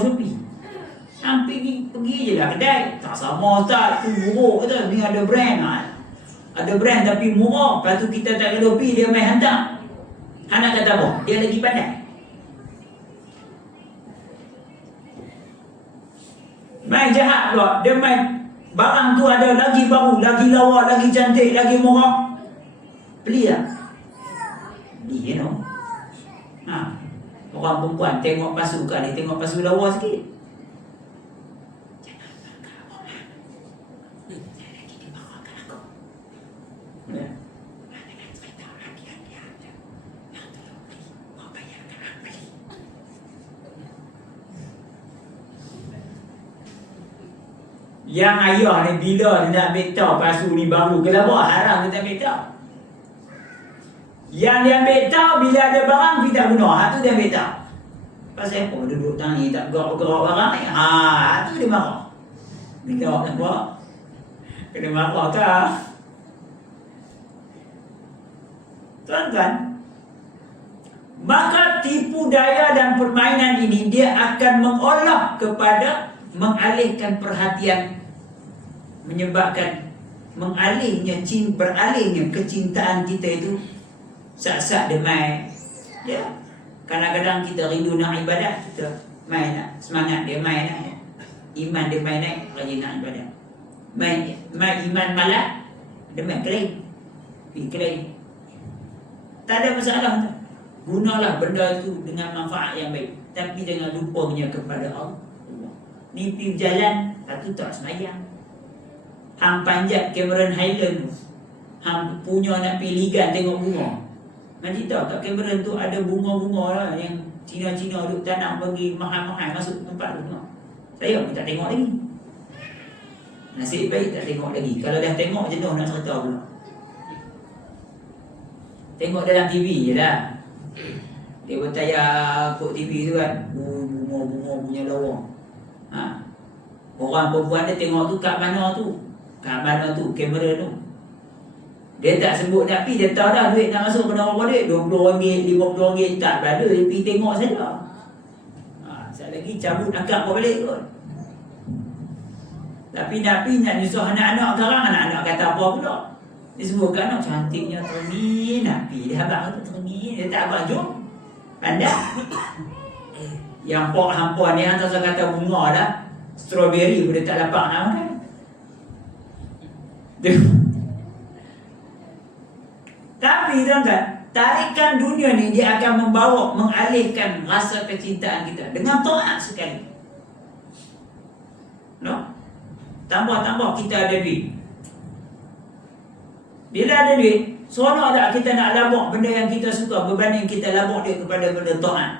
Shopee. Pergi je lah kedai. Tak sama Ustaz, tu buruk kata. Ni ada brand. Ada brand tapi murah. Lepas tu kita tak kena pergi, dia main hantar. Anak kata apa? Dia lagi pandai. Main jahat pula. Dia main barang tu ada lagi baru, lagi lawa, lagi cantik, lagi murah. Beli tak? Beli Orang perempuan tengok pasu kali, tengok pasu lawa sikit. Yang ayah ni bila dia nak ambil tahu pasu ni baru ke apa, haram kita ambil tahu. Yang dia ambil tahu bila ada barang kita guna, tu dia ambil tahu. Pasal apa duduk tani tak gerak-gerak barang ni? Tu dia marah. Dia gerak nak buat. Kena marah tak? Tuan-tuan, maka tipu daya dan permainan ini dia akan mengolah kepada mengalihkan perhatian, menyebabkan beralihnya kecintaan kita itu sak-sak demai. Ya, kadang-kadang kita rindu nak ibadat, kita main nak, semangat dia main nak, iman dia main naik, rajin nak ibadat. Main iman malat, dia main kelain. Tak ada masalah. Gunalah benda itu dengan manfaat yang baik, tapi jangan lupa punya kepada Allah. Ni pergi berjalan, satu tak semayang. Hang panjat Cameron Highland tu, hang punya nak pergi Ligan tengok bunga. Nanti tahu kat Cameron tu ada bunga-bunga lah yang Cina-Cina duk tanam bagi mahal-mahal masuk tempat tu. Saya pun tak tengok lagi. Nasib baik tak tengok lagi. Kalau dah tengok jenuh nak cerita pula. Tengok dalam TV je lah. Dia bertayar kod TV tu kan, bunga-bunga punya lawang. Orang perempuan dia tengok tu kat mana tu, kamera tu. Dia tak sebut nak pergi, dia tahu dah duit nak masuk kena berapa duit, RM20, RM50, tak berada, dia pergi tengok saja. Sekali lagi cabut akak kau balik kot. Tapi nak pergi nak nyusuh anak-anak sekarang, anak-anak kata apa pula. Dia sebutkan anak cantiknya teringin nak pergi, dia abang tu teringin, dia tak abang jom. Pandai. Yang pok hampuan ni hantar saya kata bunga dah, strawberry pun dia tak dapat nak makan. Tapi tuan-tuan, tarikan dunia ni dia akan mengalihkan rasa kecintaan kita dengan taat sekali. No? Tambah-tambah kita ada duit. Bila ada duit, seronok tak kita nak labuk benda yang kita suka berbanding kita labuk dia kepada benda taat.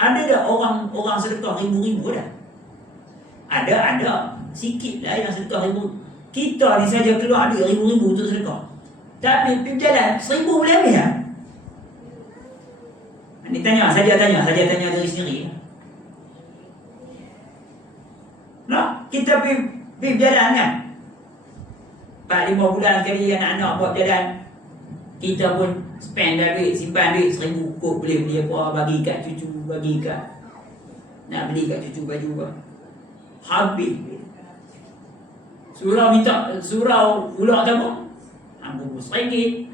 Ada tak orang sedekah ribu-ribu dah? Ada. Sikit lah yang sedekah ribu. Kita ni saja keluar duit ribu-ribu untuk sedekah. Tapi pergi berjalan, 1,000 boleh habis tak? Ni saja tanya diri sendiri. No? Kita pergi berjalan kan? 4-5 bulan sekali anak-anak buat berjalan. Kita pun spend dah duit, simpan duit 1,000 kot, boleh beli apa, bagi kat cucu, nak beli kat cucu baju apa. Habis. Surau ulak tak Hambur RM1,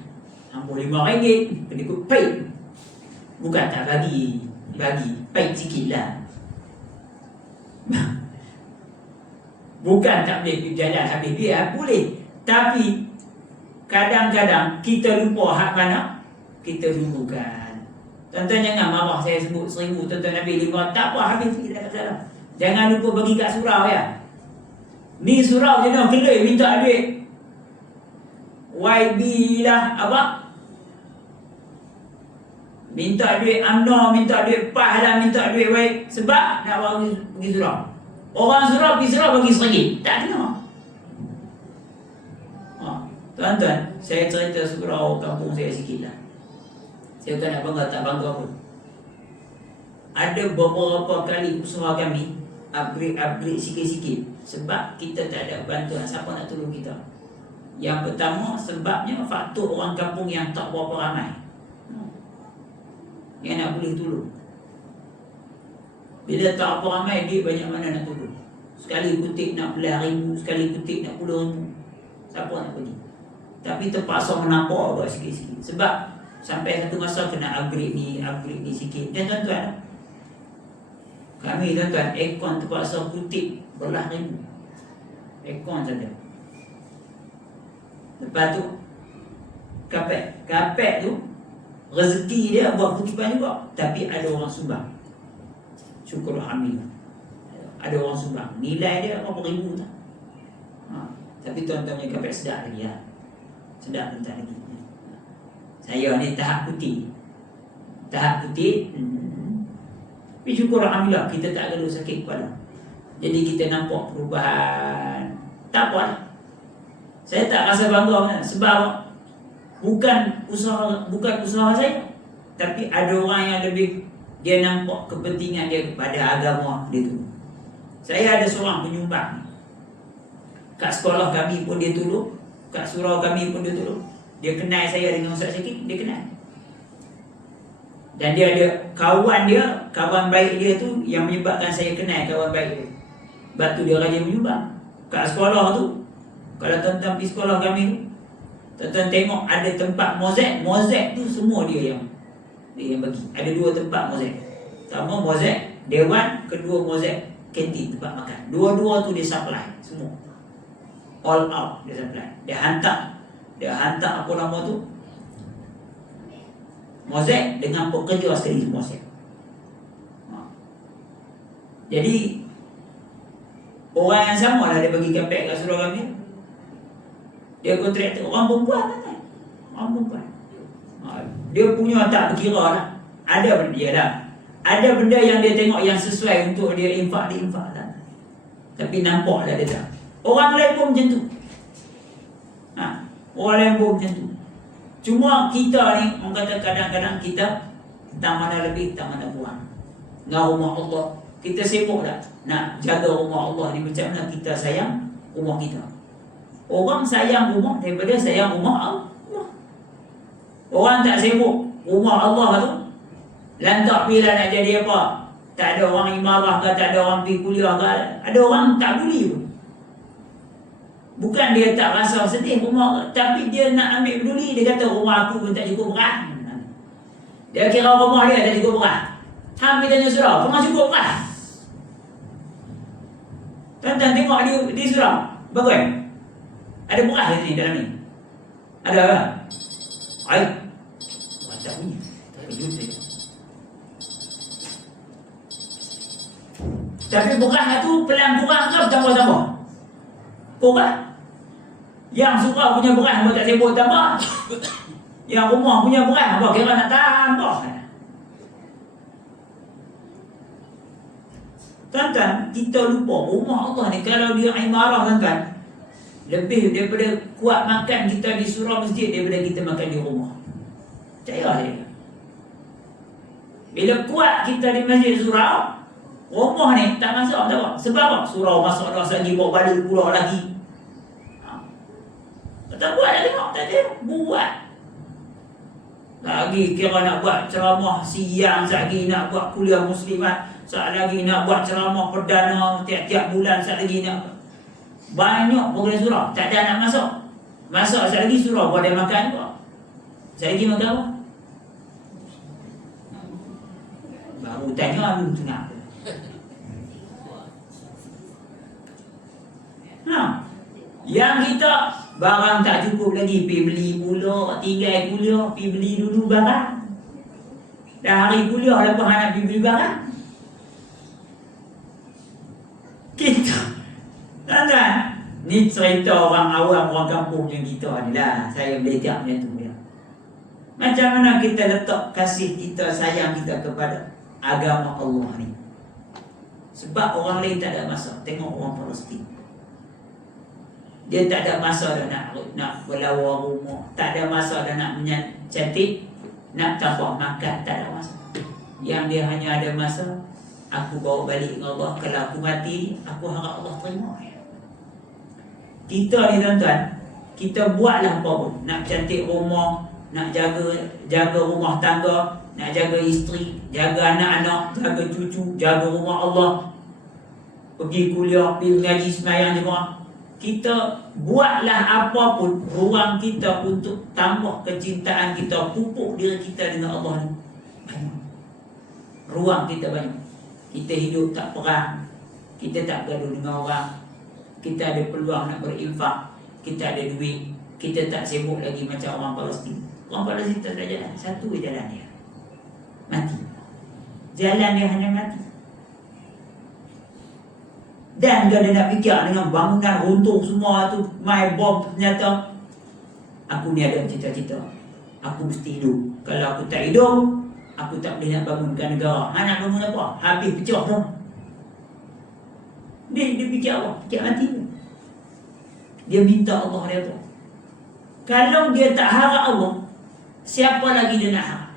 hambur RM5, kena ikut paid. Bukan tak bagi, paid sikit lah. Bukan tak boleh pergi jalan habis dia, boleh. Tapi kadang-kadang kita lupa hak mana kita rindukan. Tuan-tuan jangan marah saya sebut 1,000, tuan-tuan ambil 5, tak apa, habis sikit tak salah. Jangan lupa bagi kat surau ya. Ni surau je dah kira minta duit YB lah apa, minta duit UMNO, minta duit PAH lah, minta duit YB. Sebab nak pergi surau. Orang surau pergi surau bagi RM1, tak kena. Tuan-tuan, saya cerita surau kampung saya sikit lah. Saya bukan nak bangga, tak bangga pun. Ada beberapa kali usaha kami upgrade sikit-sikit. Sebab kita tak ada bantuan, siapa nak tolong kita. Yang pertama sebabnya faktor orang kampung yang tak berapa ramai yang nak boleh tolong. Bila tak apa ramai, dia banyak mana nak tolong. Sekali kutip nak RM10,000, sekali kutip nak RM10,000. Siapa nak pergi? Tapi terpaksa menampak buat sikit-sikit. Sebab sampai satu masa kena upgrade ni sikit. Dan tuan-tuan, kami tuan-tuan, aircon terpaksa kutip belah ribu. Aircon saja. Lepas tu Kapek tu rezeki dia buat kutipan juga. Tapi ada orang sumbang. Syukur alhamdulillah, ada orang sumbang. Nilai dia berapa ribu tak? Tapi tuan-tuan punya kapek sedap lagi ya. Sedap tuan lagi. Saya ni tahap putih. Tapi syukur alhamdulillah kita tak ada sakit kepala. Jadi kita nampak perubahan. Tak apa lah. Saya tak rasa bangga sebab bukan usaha saya, tapi ada orang yang lebih, dia nampak kepentingan dia kepada agama dia tu. Saya ada seorang penyumbang kat sekolah kami pun dia tolong, kat surau kami pun dia tolong. Dia kenal saya dengan Ustaz Syakir, dia kenal. Dan dia ada kawan baik dia tu yang menyebabkan saya kenal kawan baik dia. Sebab tu dia rajin menyumbang. Kat sekolah tu, kalau tuan-tuan pergi sekolah kami tu, tuan-tuan tengok ada tempat mozaik tu semua dia yang bagi. Ada 2 tempat mozaik. Pertama mozaik dewan, kedua mozaik kantin, tempat makan. Dua-dua tu dia supply semua. All out dia supply. Dia hantar apa nama tu? Mozaik dengan pekerja sekali semua siap. Jadi orang yang sama lah dia bagi kepek kat surau kami. Dia kontraktor orang perempuan kan? Orang perempuan. Dia punya tak berkira lah. Ada benda yang dia tengok yang sesuai untuk dia infak lah. Tapi nampak lah dia tak. Orang lain pun macam tu. Orang lain pun macam tu. Cuma kita ni, orang kata kadang-kadang kita tak mana lebih, tak mana kurang. Dengan rumah Allah, kita sibuk tak nak jaga rumah Allah ni macam mana kita sayang rumah kita. Orang sayang rumah daripada sayang rumah Allah. Orang tak sibuk rumah Allah tu, lantak pilih nak jadi apa. Tak ada orang imarah ke, tak ada orang pergi kuliah ke, ada orang tak buli pun. Bukan dia tak rasa sedih rumah, tapi dia nak ambil peduli. Dia kata rumah aku pun tak cukup berat. Dia kira rumah dia tak cukup berat. Hampir tanya surau, rumah cukup berat. Tuan-tuan tengok di surau, bagus. Ada beras di dalam ni? Ada apa? Air. Tak punya. Kejut saya. Tapi beras tu pelan kurang ke tambah-tambah? Kurang. Yang suka punya beras apa tak sibuk tambah. Yang rumah punya beras apa kira nak tambah. Tuan-tuan, kita lupa rumah Allah ni kalau dia imarah tuan-tuan, lebih daripada kuat makan kita di surau masjid daripada kita makan di rumah. Percaya dia. Bila kuat kita di masjid surau, rumah ni tak masuk tak. Sebab apa? Surau masuk dah lagi, bawa balik pulau lagi. Tak buat dah tengok, tak ada. Buat. Lagi kira nak buat ceramah siang, lagi nak buat kuliah muslimat, lagi nak buat ceramah perdana tiap-tiap bulan, lagi nak banyak program surau. Tak ada nak masuk. Masuk lagi surau buat dia makan apa? Lagi makan apa? Baru tanya aku tengah. Yang kita barang tak cukup lagi, pergi beli pula, tinggal kuliah, pergi beli dulu barang. Dah hari kuliah lepas nak pergi beli barang. Kita tuan-tuan, ni cerita orang awam, orang kampung yang kita ni lah. Saya belajar macam tu ya. Macam mana kita letak kasih kita, sayang kita kepada agama Allah ni. Sebab orang lain tak ada masa. Tengok orang Palestin, dia tak ada masa dah nak berlawa rumah, tak ada masa dah nak cantik, nak tambah makan, tak ada masa. Yang dia hanya ada masa, aku bawa balik dengan Allah. Kalau aku mati, aku harap Allah terima. Kita ni tuan-tuan, kita buatlah apa pun, nak cantik rumah, nak jaga rumah tangga, nak jaga isteri, jaga anak-anak, jaga cucu, jaga rumah Allah, pergi kuliah, pergi mengaji, sembahyang juga. Kita buatlah apa pun ruang kita untuk tambah kecintaan kita, pupuk diri kita dengan Allah ni banyak. Ruang kita banyak. Kita hidup tak perang, kita tak gaduh dengan orang, kita ada peluang nak berinfak, kita ada duit, kita tak sibuk lagi macam orang Palestin. Orang Palestin tak ada jalan, satu je jalan dia, mati. Jalan dia hanya mati. Dan dia nak fikir dengan bangunan runtuh semua tu, main bom ternyata. Aku ni ada cita-cita, aku mesti hidup. Kalau aku tak hidup, aku tak boleh nak bangunkan negara. Nak bangun apa? Habis pecah dah. Dia fikir apa? Fikir mati. Dia minta Allah dia apa? Kalau dia tak harap Allah, siapa lagi dia nak harap?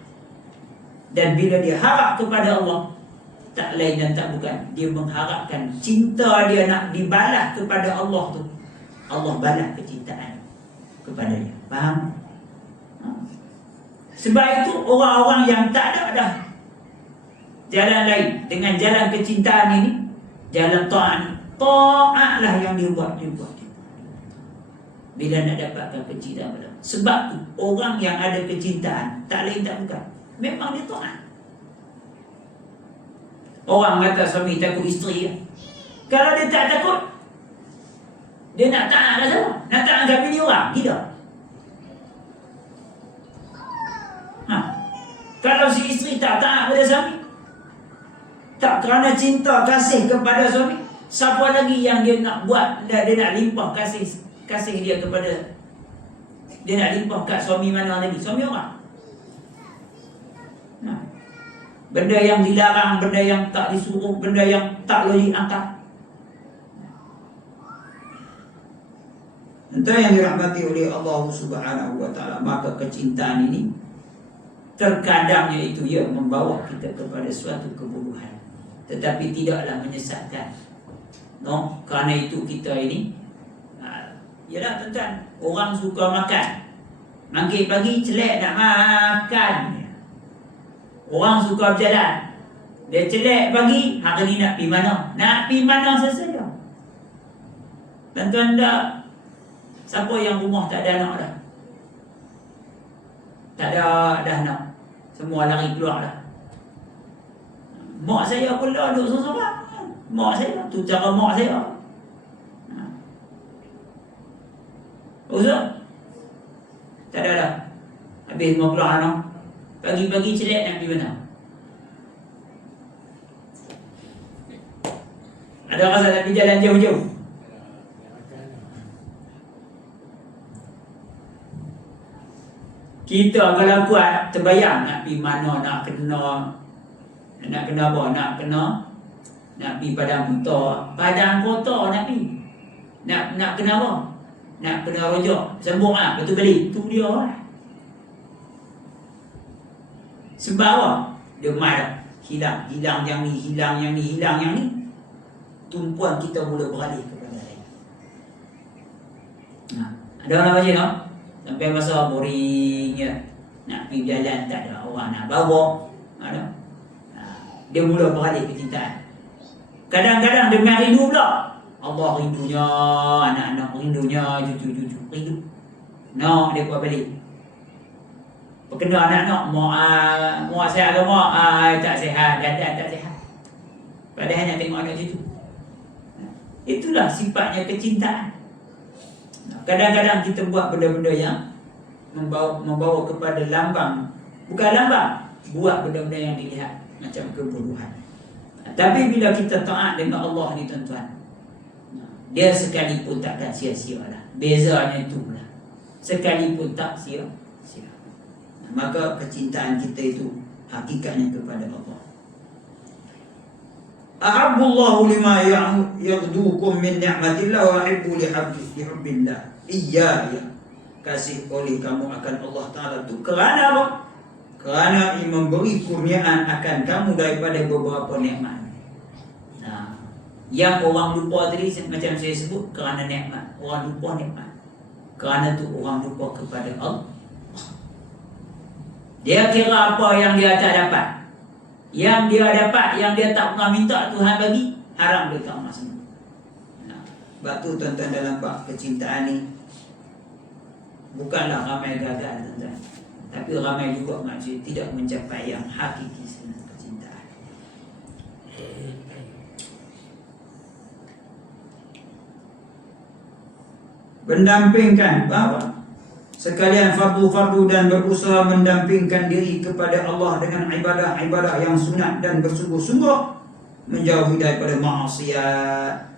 Dan bila dia harap kepada Allah, tak lain dan tak bukan, dia mengharapkan cinta dia nak dibalas kepada Allah tu, Allah balas kecintaan kepada dia. Faham? Sebab itu orang-orang yang tak ada dah jalan lain dengan jalan kecintaan ini, jalan taat ni, taatlah yang dia buat. Bila nak dapatkan kecintaan pada. Sebab tu orang yang ada kecintaan tak lain tak bukan, memang dia taat. Orang kata suami takut isteri, kalau dia tak takut, dia nak taat lah sama. Nak taat kat bini orang, tidak. Kalau si isteri tak taat pada suami, tak kerana cinta kasih kepada suami, siapa lagi yang dia nak buat, dia nak limpah kasih dia kepada, dia nak limpah kat suami mana lagi? Suami orang. Benda yang dilarang, benda yang tak disuruh, benda yang tak boleh diangkat. Entah yang dirahmati oleh Allah Subhanahu wa taala, maka kecintaan ini terkadangnya itu ia membawa kita kepada suatu kebodohan, tetapi tidaklah menyesatkan. No, kerana itu kita ini, yalah tuan-tuan, orang suka makan, mangkit pagi celek nak makan. Orang suka berjalan, dia celek pagi, hari ni nak pergi mana? Nak pergi mana saja. Tuan-tuan dah, siapa yang rumah tak ada anak dah? Tak ada dah anak, semua lari keluar dah. Mak saya pula duduk seorang-seorang. Mak saya, tu cara mak saya. Ustaz, tak ada dah. Habis mau keluar anak, pagi-pagi celek nak pergi mana? Ada rasa nak pergi jalan jauh-jauh? Kita kalau kuat, terbayang nak pergi mana, nak kena apa? Nak pergi padang kota nak pergi. Nak kena apa? Nak kena rojak, sambung lah, betul balik. Itu dia lah. Sebab apa? Dia marah. Hilang yang ni. Tumpuan kita mula beralih kepada lain. Ada orang baca tak? Sampai masa boring je, nak pergi jalan tak ada orang nak bawa. Dia mula beralih kecintaan. Kadang-kadang dengan rindu pula. Allah rindunya anak-anak, rindunya cucu-cucu, rindu. No, dia buat balik. Berkena anak-anak, mak sihat ke mak? Tak sihat, dadan tak sihat. Padahal nak tengok anak cucu. Itulah sifatnya kecintaan. Kadang-kadang kita buat benda-benda yang membawa kepada lambang. Bukan lambang, buat benda-benda yang dilihat macam kebodohan. Tapi bila kita taat dengan Allah ni tuan-tuan, dia sekalipun takkan sia-sia lah. Bezanya itulah, sekalipun tak sia-sia. Maka kecintaan kita itu hakikatnya kepada Allah. Ahabbullahu lima yaghdukum min ni'matillah wa ahibbu li hubbillah. Iya. Kasih oleh kamu akan Allah Ta'ala itu kerana apa? Kerana ia memberi kurniaan akan kamu daripada beberapa nikmat. Yang orang lupa tadi, macam saya sebut, kerana nikmat. Orang lupa nikmat, kerana tu orang lupa kepada Allah. Dia kira apa yang dia tak dapat, yang dia dapat, yang dia tak pernah minta Tuhan bagi, haram dia tak masuk. Sebab tu tuan-tuan dalam bab kecintaan ni, bukanlah ramai gagal tuan-tuan, tapi ramai juga maksud tidak mencapai yang hakiki sebenarnya kecintaan. Mendampingkan bahawa sekalian fardu-fardu dan berusaha mendampingkan diri kepada Allah dengan ibadah-ibadah yang sunat dan bersungguh-sungguh menjauhi daripada maksiat.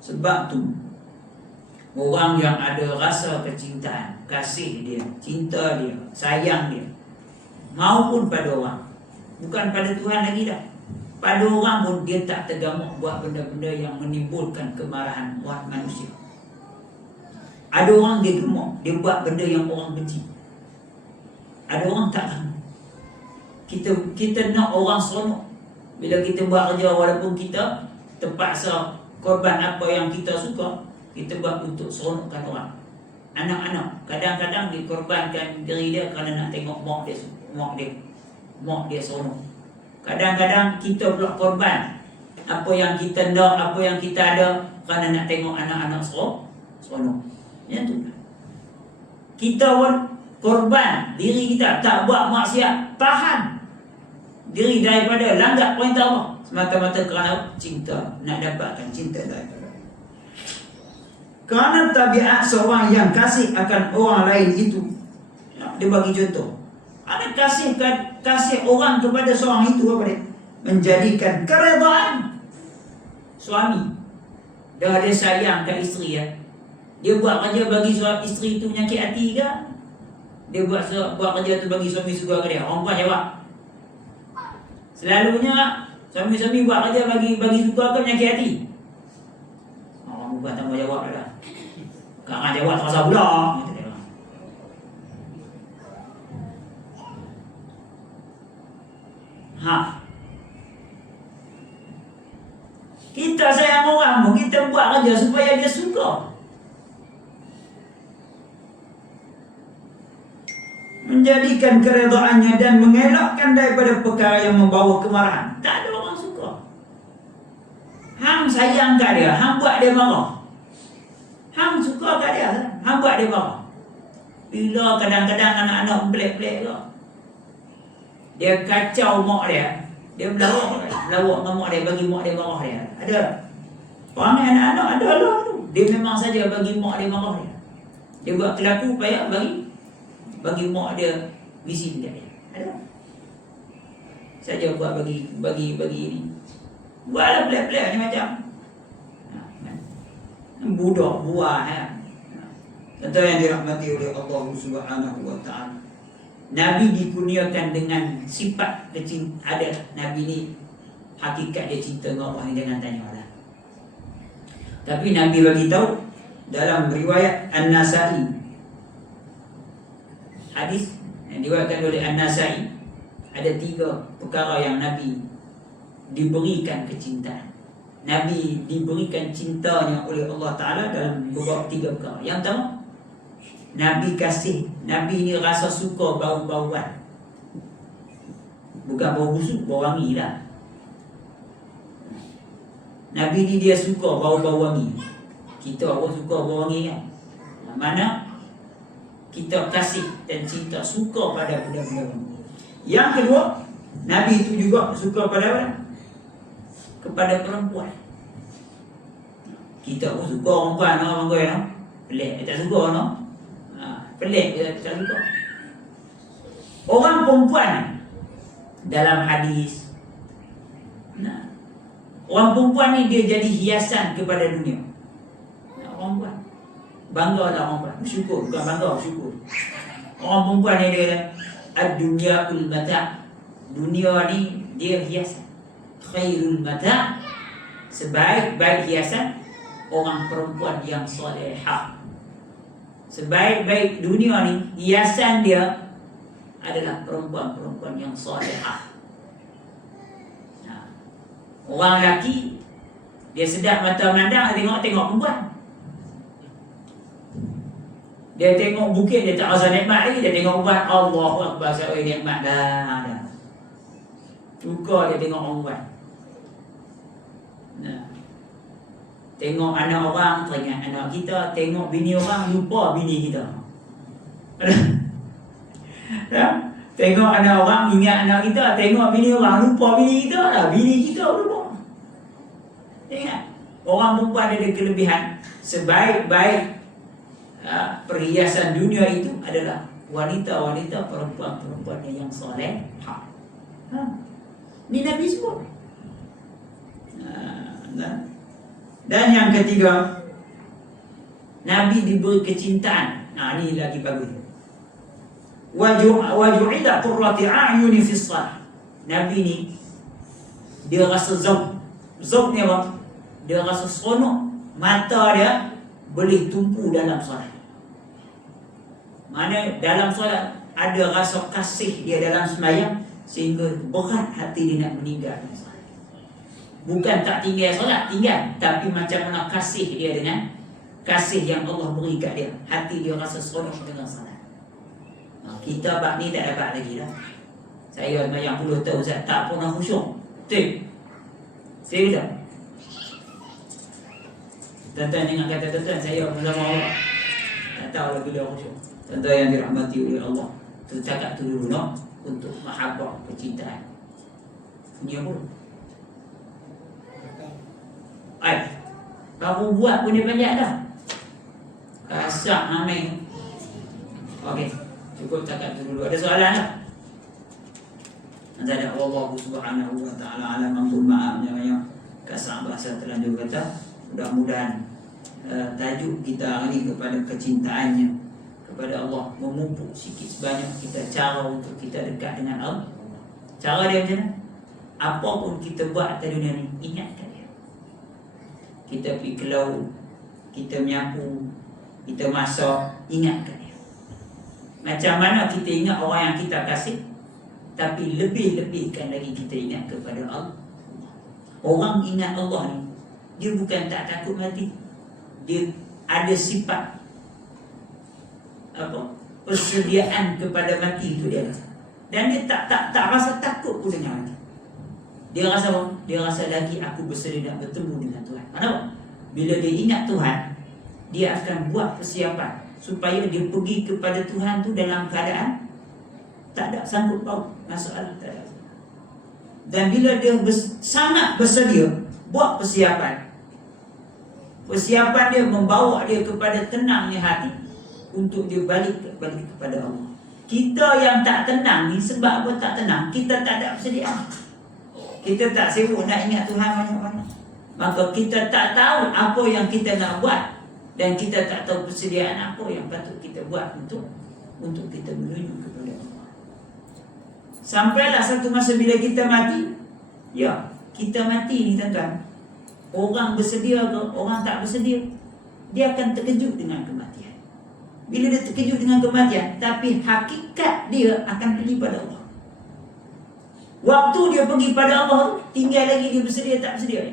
Sebab tu orang yang ada rasa kecintaan, kasih dia, cinta dia, sayang dia, maupun pada orang, bukan pada Tuhan lagi dah, pada orang pun dia tak tergamuk buat benda-benda yang menimbulkan kemarahan buat manusia. Ada orang dia gemuk, dia buat benda yang orang benci. Ada orang tak gemuk. Kita nak orang seronok bila kita buat kerja, walaupun kita terpaksa korban apa yang kita suka, kita buat untuk seronokkan orang. anak-anak. Kadang-kadang dikorbankan diri dia kerana nak tengok mak dia seronok. Kadang-kadang kita pula korban apa yang kita nak, apa yang kita ada kerana nak tengok anak-anak seronok. Yang tu. Kita pun korban diri kita, tak buat maksiat, tahan diri daripada langgar perintah Allah semata-mata kerana cinta, nak dapatkan cinta daripada Allah. Kerana tabiat seorang yang kasih akan orang lain itu, dia bagi contoh, ada kasih orang kepada seorang itu apa dia? Menjadikan keredaan suami. Dia sayang kat isteri ya. Dia buat kerja bagi isteri tu menyakit hati ke? Dia buat kerja tu bagi suami suka ke dia? Orang buat jawab. Selalunya suami-suami buat kerja bagi suka ke menyakit hati? Orang buat tak mau jawab dah. Kak jawab terasa pula. Kita sayang orang, kita buat kerja supaya dia suka. Menjadikan keredaannya dan mengelakkan daripada perkara yang membawa kemarahan. Tak ada orang suka. Hang sayang kat dia, hang buat dia marah. Hang suka kat dia, hang buat dia marah. Bila kadang-kadang anak-anak pelik-pelik ke, dia kacau mak dia, dia melawak dengan mak dia, bagi mak dia marah dia. Ada. Perangai anak-anak ada lah tu. Dia memang saja bagi mak dia marah dia. Dia buat kelaku payah bagi mak dia bising dia. Ada. Saja buat bagi ni. Buatlah pelik-pelik macam budak buah ya. Tentu yang dirahmati oleh Allah Subhanahu wa taala. Nabi dikurniakan dengan sifat kecintaan. Ada Nabi ni hakikat dia cinta dengan Allah ni, jangan tanya lah. Tapi Nabi bagi tahu dalam riwayat An-Nasa'i, hadis yang diriwayatkan oleh An-Nasa'i, ada 3 perkara yang Nabi diberikan kecintaan. Nabi diberikan cintanya oleh Allah Ta'ala dalam beberapa 3 perkara. Yang pertama, Nabi kasih. Nabi ni rasa suka bau-bauan. Bukan bau busuk, bau wangi lah. Nabi ni dia suka bau-bau wangi. Kita pun suka bau wangi kan. Mana kita kasih dan cinta, suka pada benda-benda wangi. Yang kedua, Nabi itu juga suka pada apa? Kepada perempuan. Kita pun suka perempuan, orang pelik, tak suka no? Pelik dia tak suka. Orang perempuan dalam hadis, orang perempuan ni dia jadi hiasan kepada dunia. Orang perempuan banggalah, orang perempuan bersyukur, bukan bangga, bersyukur. Orang perempuan ni dia ad-dunya'ul mata'. Dunia ni dia hiasan. Khairul mata', sebaik-baik hiasan orang perempuan yang salihah. Sebaik-baik dunia ni, hiasan dia adalah perempuan-perempuan yang salihah. Orang lelaki dia sedap mata memandang, tengok perempuan. Dia tengok bukit, dia tak rasa nikmat lagi. Dia tengok perempuan, Allahu Akbar, saya nikmat dah. Suka dia tengok perempuan. Tengok anak orang, teringat anak kita. Tengok bini orang, lupa bini kita. Tengok anak orang, ingat anak kita. Tengok bini orang, lupa bini kita lah. Bini kita lupa. Ingat, orang perempuan ada kelebihan. Sebaik-baik perhiasan dunia itu adalah wanita-wanita, perempuan-perempuan yang soleh. Ini Nabi sebut. Dan yang ketiga, Nabi diberi kecintaan. Ini lagi bagus. Waju'ila qurrati a'yuni fi shalah. Nabi ni dia rasa zauk. Zauk ni apa? Dia rasa seronok. Mata dia boleh tumpu dalam solat. Mana dalam solat ada rasa kasih dia dalam sembahyang, sehingga berat hati dia nak meninggalkan solat. Bukan tak tinggal solat, tinggal, tapi macam mana kasih dia dengan kasih yang Allah beri kat dia, hati dia rasa seronok dengan salat. Kita bab ni tak dapat lagi dah. Saya sembahyang 10 tahun Ustaz, tak pernah khusyuk. Betul? Saya tak? Tuan-tuan dengar kata tuan-tuan, saya bersama Allah, tak tahu lah bila khusyuk. Tuan-tuan yang dirahmati oleh Allah, tercakap tu dulu no? Untuk mahabbah, kecintaan. Ini apa? Baru buat pun dia panjat dah. Kasak amai. Okey, cukup cakap tu dulu. Ada soalan tak? Antara Allah Subhanahu wa taala alam ampun maafnya yang kasak bahasa terlanjur kata. Mudah-mudahan tajuk kita hari ini kepada kecintaannya kepada Allah, memupuk sikit sebanyak kita cara untuk kita dekat dengan Allah. Cara dia macam mana? Apa pun kita buat atas dunia ni, ingatkan dia. Kita pergi ke laut, kita menyapu, kita masak, ingatkan dia. Macam mana kita ingat orang yang kita kasih, tapi lebih-lebihkan lagi kita ingat kepada Allah. Orang ingat Allah ni, dia bukan tak takut mati. Dia ada sifat persediaan kepada mati itu dia rasa. Dan dia tak rasa takut pun dengan mati. Dia rasa apa? Dia rasa lagi aku bersedia nak bertemu dengan Tuhan. Kenapa? Bila dia ingat Tuhan, dia akan buat persiapan supaya dia pergi kepada Tuhan tu dalam keadaan tak ada sangkut paut, masalah tak ada. Dan bila dia sangat bersedia buat persiapan dia membawa dia kepada tenangnya hati untuk dia balik kepada Allah. Kita yang tak tenang ni, sebab apa tak tenang? Kita tak ada persediaan. Kita tak sibuk nak ingat Tuhan banyak-banyak. Maka kita tak tahu apa yang kita nak buat, dan kita tak tahu persediaan apa yang patut kita buat untuk kita menuju kepada Allah. Sampailah satu masa bila kita mati. Ya, kita mati ni tuan-tuan, orang bersedia ke orang tak bersedia, dia akan terkejut dengan kematian. Bila dia terkejut dengan kematian, tapi hakikat dia akan pergi pada Allah. Waktu dia pergi pada Allah, tinggal lagi dia bersedia tak bersedia.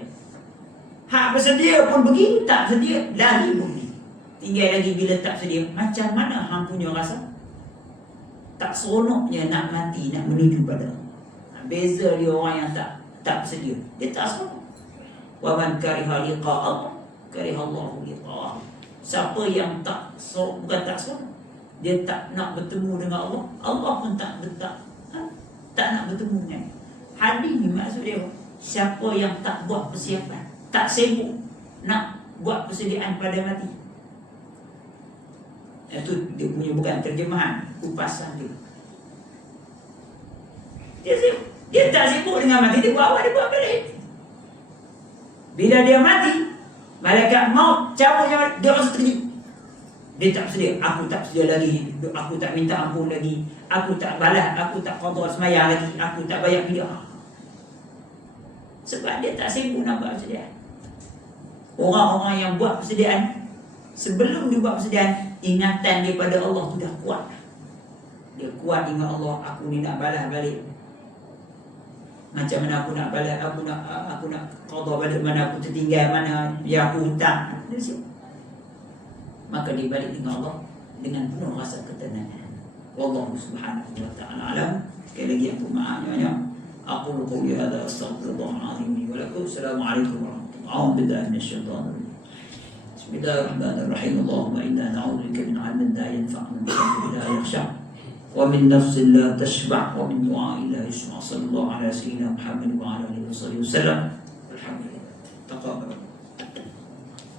Hak bersedia pun pergi, tak bersedia lagi pun pergi. Tinggal lagi bila tak bersedia. Macam mana hang punya rasa? Tak seronoknya nak mati, nak menuju pada Allah. Beza dia orang yang tak bersedia. Dia tak seronok. Wa man kariha liqa Allah, kariha Allahu liqa'ah. Siapa yang bukan tak seronok, dia tak nak bertemu dengan Allah, Allah pun tak nak bertemu dengan. Hadis ni maksud dia, siapa yang tak buat persiapan, tak sibuk nak buat persediaan pada mati. Itu dia punya bukan terjemahan, kupasan dia. Dia tak sibuk dengan mati, dia buat balik. Bila dia mati, malaikat maut cabut nyawa, dia rasa terkejut. Dia tak bersedia. Aku tak bersedia lagi. Aku tak minta ampun lagi. Aku tak balas. Aku tak qada sembahyang lagi. Aku tak bayar fidyah. Sebab dia tak sibuk nak buat persediaan. Orang-orang yang buat persediaan, sebelum dia buat persediaan, ingatan dia pada Allah tu dah kuat. Dia kuat ingat Allah, aku ni nak balas balik. Macam mana aku nak balas, aku nak qada balik, mana aku tertinggal, mana yang aku hutang. Dia siap. Maka dia balik dengan Allah dengan penuh rasa ketenangan. Wallahu subhanahu wa ta'ala alam. Sekali lagi aku maafnya. Aku qouli hadza astaghfirullah al-azim wa lakum. Assalamualaikum warahmatullahi wabarakatuh. Bismillahirrahmanirrahim. Allahumma inna na'udzubika min 'ilmin la yanfa' wa min qalbin la yakhsha' wa min nafsin la tashba' wa min du'a'in la yusma'. Sallallahu ala sayyidina Muhammad wa ala alihi wa sahbihi wasallam. Alhamdulillah. Taqabbal.